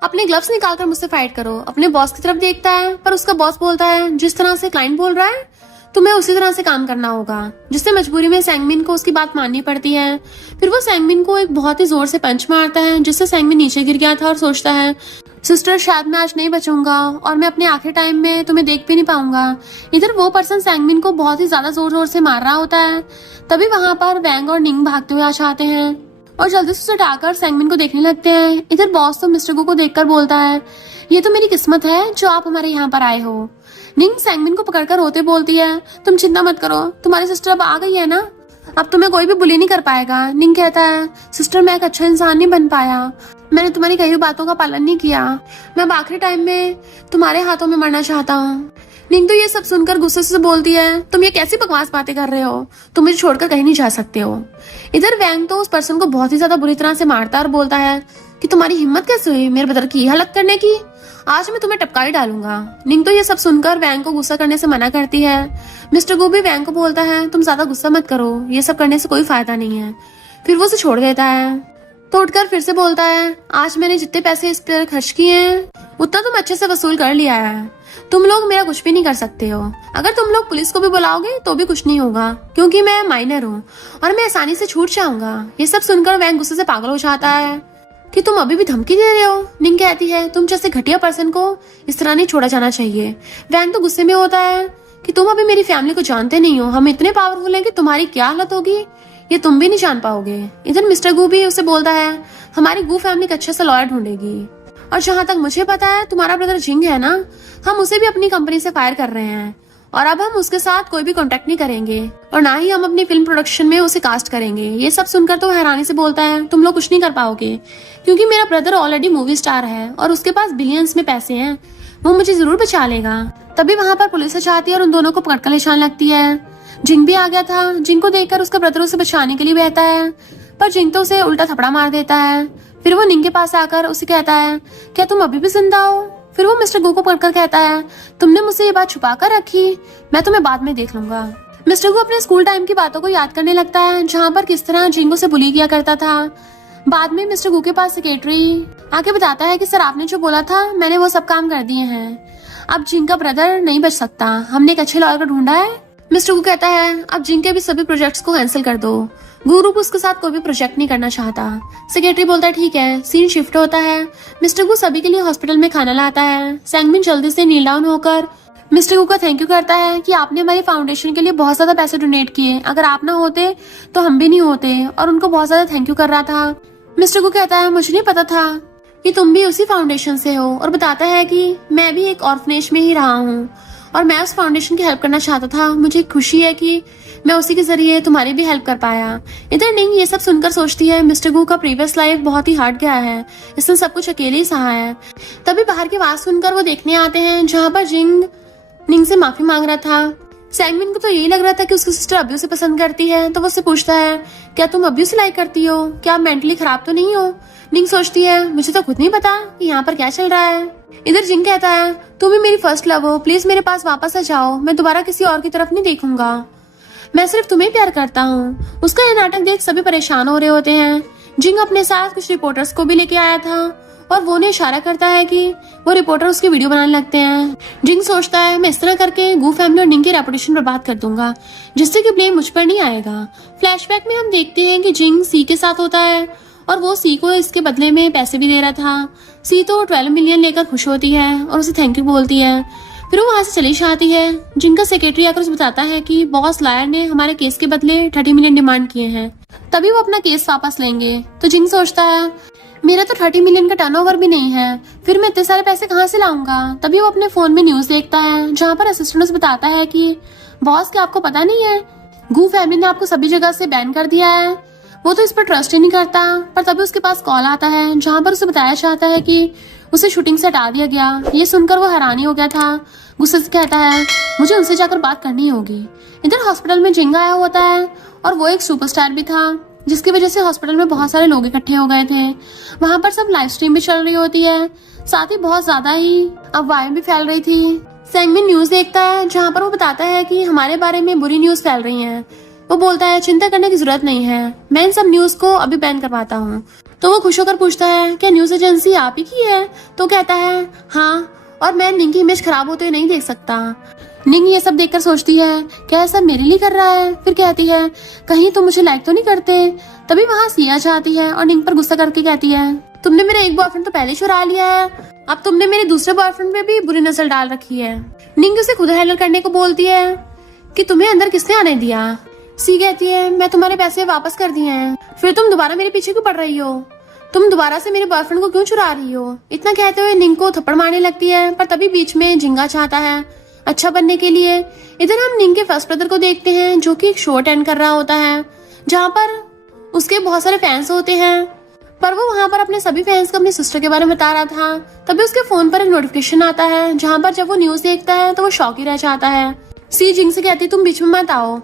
अपने ग्लव्स निकालकर मुझसे फाइट करो। अपने बॉस की तरफ देखता है पर उसका बॉस बोलता है, जिस तरह से क्लाइंट बोल रहा है तुम्हें उसी तरह से काम करना होगा, जिससे मजबूरी में सैंगमिन को उसकी बात माननी पड़ती है। फिर वो सैंगमिन को एक बहुत ही जोर से पंच मारता है, जिससे सैंगमिन नीचे गिर गया था और सोचता है, सिस्टर शायद मैं आज नहीं बचूंगा और मैं अपने आखिरी टाइम में तुम्हें देख भी नहीं पाऊंगा। इधर वो पर्सन सैंगमिन को बहुत ही ज्यादा जोर जोर से मार रहा होता है। तभी वहाँ पर वैंग और निंग भागते हुए आ जाते हैं और जल्दी से उसे हटाकर सैंगमिन को देखने लगते हैं। इधर बॉस तो मिस्टर गू को देखकर बोलता है, ये तो मेरी किस्मत है जो आप हमारे यहाँ पर आए हो। निंग सैंगमिन को पकड़कर रोते बोलती है, तुम चिंता मत करो, तुम्हारी सिस्टर अब आ गई है ना, अब तुम्हें कोई भी बुली नहीं कर पाएगा। निंग कहता है, सिस्टर मैं एक अच्छा इंसान नहीं बन पाया, मैंने तुम्हारी कई बातों का पालन नहीं किया, मैं अब आखिरी टाइम में तुम्हारे हाथों में मरना चाहता हूँ। निंग तो ये सब सुनकर गुस्से से बोलती है, तुम ये कैसी बकवास बातें कर रहे हो, तुम मुझे छोड़कर कहीं नहीं जा सकते हो। इधर वैंग तो उस पर्सन को बहुत ही ज्यादा बुरी तरह से मारता और बोलता है कि तुम्हारी हिम्मत कैसे हुई मेरे ब्रदर की हालत करने की, आज मैं तुम्हें टपका ही डालूंगा। निंग तो ये सब सुनकर वैंग को गुस्सा करने से मना करती है। मिस्टर गू भी वैंग को बोलता है, तुम ज्यादा गुस्सा मत करो, ये सब करने से कोई फायदा नहीं है। फिर वो उसे छोड़ देता है तो उठकर फिर से बोलता है, आज मैंने जितने पैसे इस पर खर्च किए हैं उतना तुम अच्छे से वसूल कर लिया है, तुम लोग मेरा कुछ भी नहीं कर सकते हो। अगर तुम लोग पुलिस को भी बुलाओगे तो भी कुछ नहीं होगा क्योंकि मैं माइनर हूँ और मैं आसानी से छूट जाऊंगा। ये सब सुनकर वैंग गुस्से से पागल हो जाता है कि तुम अभी भी धमकी दे रहे हो। निंग कहती है, तुम जैसे घटिया पर्सन को इस तरह नहीं छोड़ा जाना चाहिए। वैंग तो गुस्से में होता है कि तुम अभी मेरी फैमिली को जानते नहीं हो, हम इतने पावरफुल हैं कि तुम्हारी क्या हालत होगी ये तुम भी नहीं जान पाओगे। इधर मिस्टर गू भी उसे बोलता है, हमारी गू फैमिली का अच्छा सा लॉयर ढूंढेगी और जहाँ तक मुझे पता है तुम्हारा ब्रदर जिंग है ना, हम उसे भी अपनी कंपनी से फायर कर रहे हैं और अब हम उसके साथ कोई भी कांटेक्ट नहीं करेंगे और ना ही हम अपनी फिल्म प्रोडक्शन में उसे कास्ट करेंगे। ये सब सुनकर तो हैरानी से बोलता है, तुम लोग कुछ नहीं कर पाओगे क्योंकि मेरा ब्रदर ऑलरेडी मूवी स्टार है और उसके पास बिलियंस में पैसे हैं, वो मुझे जरूर बचा लेगा। तभी वहाँ पर पुलिस आ जाती है और उन दोनों को पकड़कर ले जाने लगती है। जिंग भी आ गया था। जिंग को देखकर उसका ब्रदर उसे बचाने के लिए बहता है पर जिंग तो उसे उल्टा थपड़ा मार देता है। फिर वो निंग के पास आकर उसे कहता है, क्या तुम अभी भी जिंदा हो? फिर वो मिस्टर गू को पकड़कर कहता है, तुमने मुझसे ये बात छुपा कर रखी, मैं तुम्हें बाद में देख लूंगा। मिस्टर गू अपने स्कूल टाइम की बातों को याद करने लगता है, जहाँ पर किस तरह जिंग उसे बुली किया करता था। बाद में मिस्टर गू के पास सेक्रेटरी आके बताता है कि सर आपने जो बोला था मैंने वो सब काम कर दिए हैं, अब जिंग का ब्रदर नहीं बच सकता, हमने एक अच्छे लॉयर को ढूंढा है। मिस्टर गू कहता है, अब जिंग के भी सभी प्रोजेक्ट्स को कैंसिल कर दो, गुरु उसके साथ कोई भी प्रोजेक्ट नहीं करना चाहता। सेक्रेटरी बोलता है, ठीक है। सीन शिफ्ट होता है। मिस्टर गू सभी के लिए हॉस्पिटल में खाना लाता है। सैंगमिन जल्दी से नील डाउन होकर मिस्टर गू का थैंक यू करता है कि आपने हमारी फाउंडेशन के लिए बहुत ज्यादा पैसे डोनेट किए, अगर आप ना होते तो हम भी नहीं होते, और उनको बहुत ज्यादा थैंक यू कर रहा था। मिस्टर गू कहता है, मुझे नहीं पता था कि तुम भी उसी फाउंडेशन से हो, और बताता है कि मैं भी एक ऑर्फनेज में ही रहा हूँ और मैं उस फाउंडेशन की हेल्प करना चाहता था। मुझे खुशी है कि मैं उसी के जरिए तुम्हारी भी हेल्प कर पाया। इधर निंग ये सब सुनकर सोचती है, मिस्टर गू का प्रीवियस लाइफ बहुत ही हार्ड गया है, इसने सब कुछ अकेले ही सहा है। तभी बाहर की आवाज सुनकर वो देखने आते हैं जहाँ पर जिंग निंग से माफी मांग रहा था। सैंगमिन को तो यही लग रहा था कि उसकी सिस्टर अभी उसे पसंद करती है, तो वो उससे पूछता है, क्या तुम अभी उसे लाइक करती हो? क्या आप मेंटली खराब तो नहीं हो? निंग सोचती है, मुझे तो खुद नहीं पता कि यहाँ पर क्या चल रहा है। इधर जिंग कहता है, तुम ही मेरी फर्स्ट लव हो, प्लीज मेरे पास वापस आ जाओ, मैं दोबारा किसी और की तरफ नहीं देखूंगा, मैं सिर्फ तुम्हें प्यार करता हूँ। उसका यह नाटक देख सभी परेशान हो रहे होते हैं। जिंग अपने साथ कुछ रिपोर्टर्स को भी लेके आया था और वो उन्हें इशारा करता है कि वो रिपोर्टर उसकी वीडियो बनाने लगते हैं। जिंग सोचता है मैं इस तरह करके गू फैमिली और निंग की रेपुटेशन बर्बाद कर दूंगा, जिससे कि ब्लेम मुझ पर नहीं आएगा। फ्लैशबैक में हम देखते हैं कि जिंग सी के साथ होता है और वो सी को इसके बदले में पैसे भी दे रहा था। सी तो 12 मिलियन लेकर खुश होती है और उसे थैंक यू बोलती है। फिर वो वहां से चली जाती है। जिंग का सेक्रेटरी आकर उसे बताता है कि बॉस लायर ने हमारे केस के बदले 30 मिलियन डिमांड किए हैं, तभी वो अपना केस वापस लेंगे। तो जिंग सोचता है मेरा तो 30 मिलियन का टर्नओवर भी नहीं है, फिर मैं इतने सारे पैसे कहाँ से लाऊंगा। तभी वो अपने फोन में न्यूज देखता है जहाँ पर असिस्टेंट उसे बताता है कि बॉस क्या आपको पता नहीं है, गू फैमिली ने आपको सभी जगह से बैन कर दिया है। वो तो इस पर ट्रस्ट ही नहीं करता, पर तभी उसके पास कॉल आता है जहाँ पर उसे बताया जाता है कि उसे शूटिंग से हटा दिया गया। ये सुनकर वो हैरानी हो गया था। गुस्से से कहता है मुझे उनसे जाकर बात करनी होगी। इधर हॉस्पिटल में जिंग आया होता है और वो एक सुपरस्टार भी था, जिसकी वजह से हॉस्पिटल में बहुत सारे लोग इकट्ठे हो गए थे। वहां पर सब लाइव स्ट्रीम भी चल रही होती है, साथ ही बहुत ज्यादा ही अफवाहें भी फैल रही थी। सैंगमिन न्यूज देखता है जहाँ पर वो बताता है कि हमारे बारे में बुरी न्यूज फैल रही है। वो बोलता है चिंता करने की जरूरत नहीं है, मैं इन सब न्यूज को अभी बैन करवाता हूँ। तो वो खुश होकर पूछता है क्या न्यूज एजेंसी आप ही की है? तो कहता है हाँ, और मैं निंग की इमेज खराब होते हुए नहीं देख सकता। निंग ये सब देखकर सोचती है क्या ऐसा मेरे लिए कर रहा है। फिर कहती है कहीं तो मुझे लाइक तो नहीं करते। तभी वहाँ सिया जाती है और निंग पर गुस्सा करके कहती है तुमने मेरा एक बॉयफ्रेंड तो पहले चुरा लिया है, अब तुमने मेरे दूसरे बॉयफ्रेंड पे भी बुरी नजर डाल रखी है। निंग उसे खुद हैंडल करने को बोलती है कि तुम्हें अंदर किसने आने दिया। सी कहती है मैं तुम्हारे पैसे वापस कर दिए हैं, फिर तुम दोबारा मेरे पीछे क्यों पड़ रही हो, तुम दोबारा से मेरे बॉयफ्रेंड को क्यों चुरा रही हो। इतना कहते हुए निंग को थप्पड़ मारने लगती है, पर तभी बीच में जिंगा चाहता है अच्छा बनने के लिए। इधर हम निंग के फर्स्ट ब्रदर को देखते हैं जो कि एक शो अटेंड कर रहा होता है जहाँ पर उसके बहुत सारे फैंस होते हैं, पर वो वहाँ पर अपने सभी फैंस को अपनी सिस्टर के बारे में बता रहा था। तभी उसके फोन पर एक नोटिफिकेशन आता है जहाँ पर जब वो न्यूज देखता है तो वो शॉक ही रह जाता है। सी जिंग से कहती तुम बीच में मत आओ,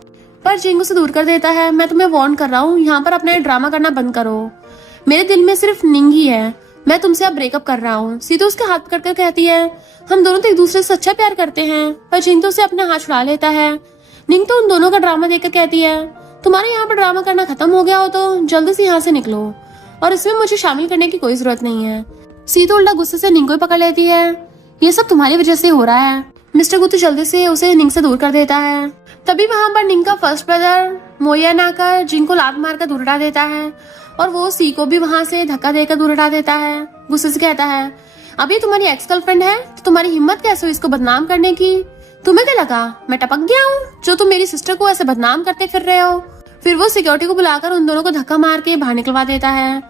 पर जिंग उसे दूर कर देता है। मैं तुम्हें वार्न कर रहा हूँ, यहाँ पर अपना ड्रामा करना बंद करो, मेरे दिल में सिर्फ निंग ही है, मैं तुमसे अब ब्रेकअप कर रहा हूँ। सी तो उसके हाथ पकड़कर कहती है हम दोनों तो एक दूसरे से अच्छा प्यार करते हैं, पर जिंग तो उसे अपने हाथ छुड़ा लेता है। निंग तो उन दोनों का ड्रामा देखकर कहती है तुम्हारे यहाँ पर ड्रामा करना खत्म हो गया हो तो जल्दी से यहाँ से निकलो, और इसमें मुझे शामिल करने की कोई जरूरत नहीं है। सी तो उल्टा गुस्से से निंग को पकड़ लेती है, ये सब तुम्हारी वजह से हो रहा है। मिस्टर गुत्तू जल्दी से उसे निंग से दूर कर देता है। तभी वहां पर निंग का फर्स्ट ब्रदर मोयन आकर जिंग को लात मारकर दूर हटा देता है और वो सी को भी वहां से धक्का देकर दूर हटा देता है। गुस्से से कहता है अभी तुम्हारी एक्स गर्लफ्रेंड है तो तुम्हारी हिम्मत कैसे हुई इसको बदनाम करने की, तुम्हें क्या लगा मैं टपक गया हूँ जो तुम मेरी सिस्टर को ऐसे बदनाम करते फिर रहे हो। फिर वो सिक्योरिटी को बुलाकर उन दोनों को धक्का मार के बाहर निकलवा देता है।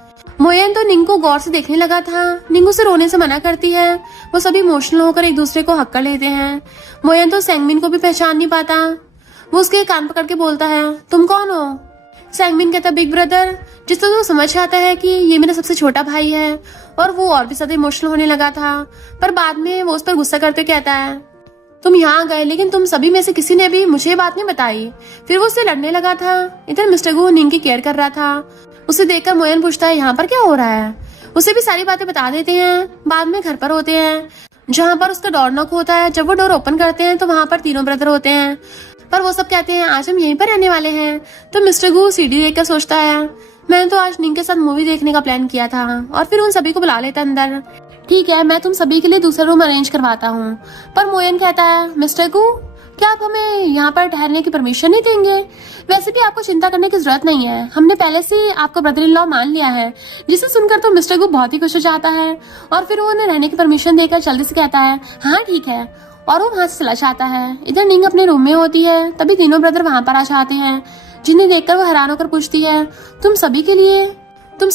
मोयन तो निंग को गौर से देखने लगा था। निंग उसे रोने से मना करती है। वो सभी इमोशनल होकर एक दूसरे को हक कर लेते हैं। मोयन तो सैंगमिन को भी पहचान नहीं पाता। वो उसके कान पकड़ के बोलता है तुम कौन हो। सैंगमिन कहता बिग ब्रदर, जिससे वो समझ आता है कि ये मेरा सबसे छोटा भाई है, और वो और भी ज्यादा इमोशनल होने लगा था। पर बाद में वो उस पर गुस्सा करते कहता है तुम यहाँ गए लेकिन तुम सभी में से किसी ने भी मुझे बात नहीं बताई। फिर वो उससे लड़ने लगा था। इधर मिस्टर गू निंग की केयर कर रहा था। उसे देखकर मोयन पूछता है यहाँ पर क्या हो रहा है। उसे भी सारी बातें बता देते हैं। बाद में घर पर होते हैं जहाँ पर उसका डोर नॉक होता है। जब वो डोर ओपन करते हैं तो वहाँ पर तीनों ब्रदर होते हैं, पर वो सब कहते हैं आज हम यहीं पर रहने वाले हैं। तो मिस्टर गू सीडी देखकर सोचता है मैंने तो आज निंग के साथ मूवी देखने का प्लान किया था, और फिर उन सभी को बुला लेता अंदर। ठीक है मैं तुम सभी के लिए दूसरा रूम अरेंज करवाता हूँ। पर मोयन कहता है मिस्टर गू क्या आप हमें यहाँ पर ठहरने की परमिशन नहीं देंगे। वैसे भी आपको चिंता करने की जरूरत नहीं है, हमने पहले से ही आपका ब्रदर इन लॉ मान लिया है। जिसे सुनकर तो मिस्टर गू बहुत ही खुश हो जाता है, और फिर वो उन्हें रहने की परमिशन देकर जल्दी से कहता है हाँ ठीक है, और वो वहां से चला जाता है। इधर निंग अपने रूम में होती है। तभी तीनों ब्रदर वहां पर आ जाते हैं, जिन्हें देखकर वो हैरान होकर पूछती है तुम सभी के लिए तो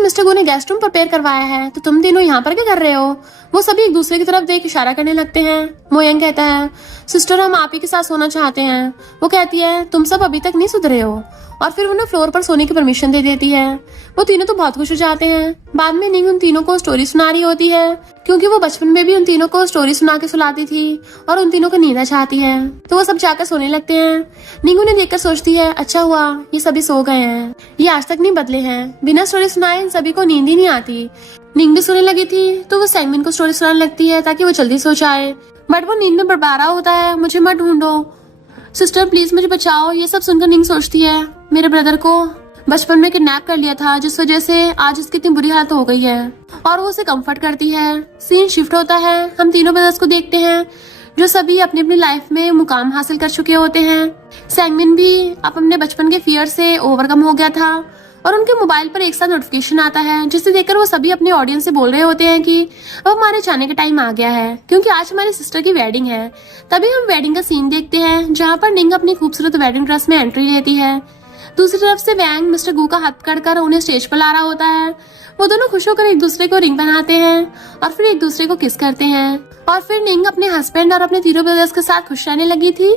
मिस्टर गू ने गेस्ट रूम प्रिपेयर करवाया है, तो तुम तीनों यहाँ पर क्या कर रहे हो। वो सभी एक दूसरे की तरफ देख इशारा करने लगते हैं। मोयन कहता है सिस्टर हम आप ही के साथ सोना चाहते हैं। वो कहती है तुम सब अभी तक नहीं सुधरे हो, और फिर उन्हें फ्लोर पर सोने की परमिशन दे देती है। वो तीनों तो बहुत खुश हो जाते हैं। बाद में निंग उन तीनों को स्टोरी सुना रही होती है, क्योंकि वो बचपन में भी उन तीनों को स्टोरी सुना के सुलाती थी, और उन तीनों को नींद चाहती है। तो वो सब जाकर सोने लगते हैं। निंग उन्हें देखकर सोचती है अच्छा हुआ ये सभी सो गए हैं, ये आज तक नहीं बदले हैं। बिना स्टोरी सुनाए इन सभी को नींद ही नहीं आती। निंग भी सोने लगी थी तो वो सैंगमिन को स्टोरी सुनाने लगती है ताकि वो जल्दी सो जाए, बट वो नींद में बड़बड़ा होता है मुझे मत ढूंढो, सिस्टर प्लीज मुझे बचाओ। ये सब सुनकर निंग सोचती है मेरे ब्रदर को बचपन में किडनैप कर लिया था, जिस वजह से आज उसकी इतनी बुरी हालत हो गई है। और वो उसे कंफर्ट करती है। सीन शिफ्ट होता है, हम तीनों ब्रदर्स को देखते हैं जो सभी अपनी अपनी लाइफ में मुकाम हासिल कर चुके होते हैं। सैंगमिन भी अब अपने बचपन के फियर से ओवरकम हो गया था और उनके मोबाइल पर एक साथ नोटिफिकेशन आता है, जिसे देखकर वो सभी अपने ऑडियंस से बोल रहे होते हैं कि अब हमारे जाने का टाइम आ गया है, क्योंकि आज हमारी सिस्टर की वेडिंग है। तभी हम वेडिंग का सीन देखते हैं, जहाँ पर निंग अपनी खूबसूरत वेडिंग ड्रेस में एंट्री लेती है। दूसरी तरफ से वैंग मिस्टर गू का हाथ पकड़कर उन्हें स्टेज पर ला रहा होता है। वो दोनों खुश होकर एक दूसरे को रिंग पहनाते हैं और फिर एक दूसरे को किस करते हैं। और फिर निंग अपने हस्बैंड और अपने तीनों ब्रदर्स के साथ खुश रहने लगी थी।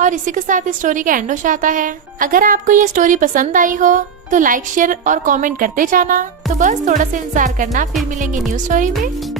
और इसी के साथ इस स्टोरी का एंड हो जाता है। अगर आपको ये स्टोरी पसंद आई हो तो लाइक, शेयर और कमेंट करते जाना। तो बस थोड़ा सा इंतजार करना, फिर मिलेंगे न्यू स्टोरी में।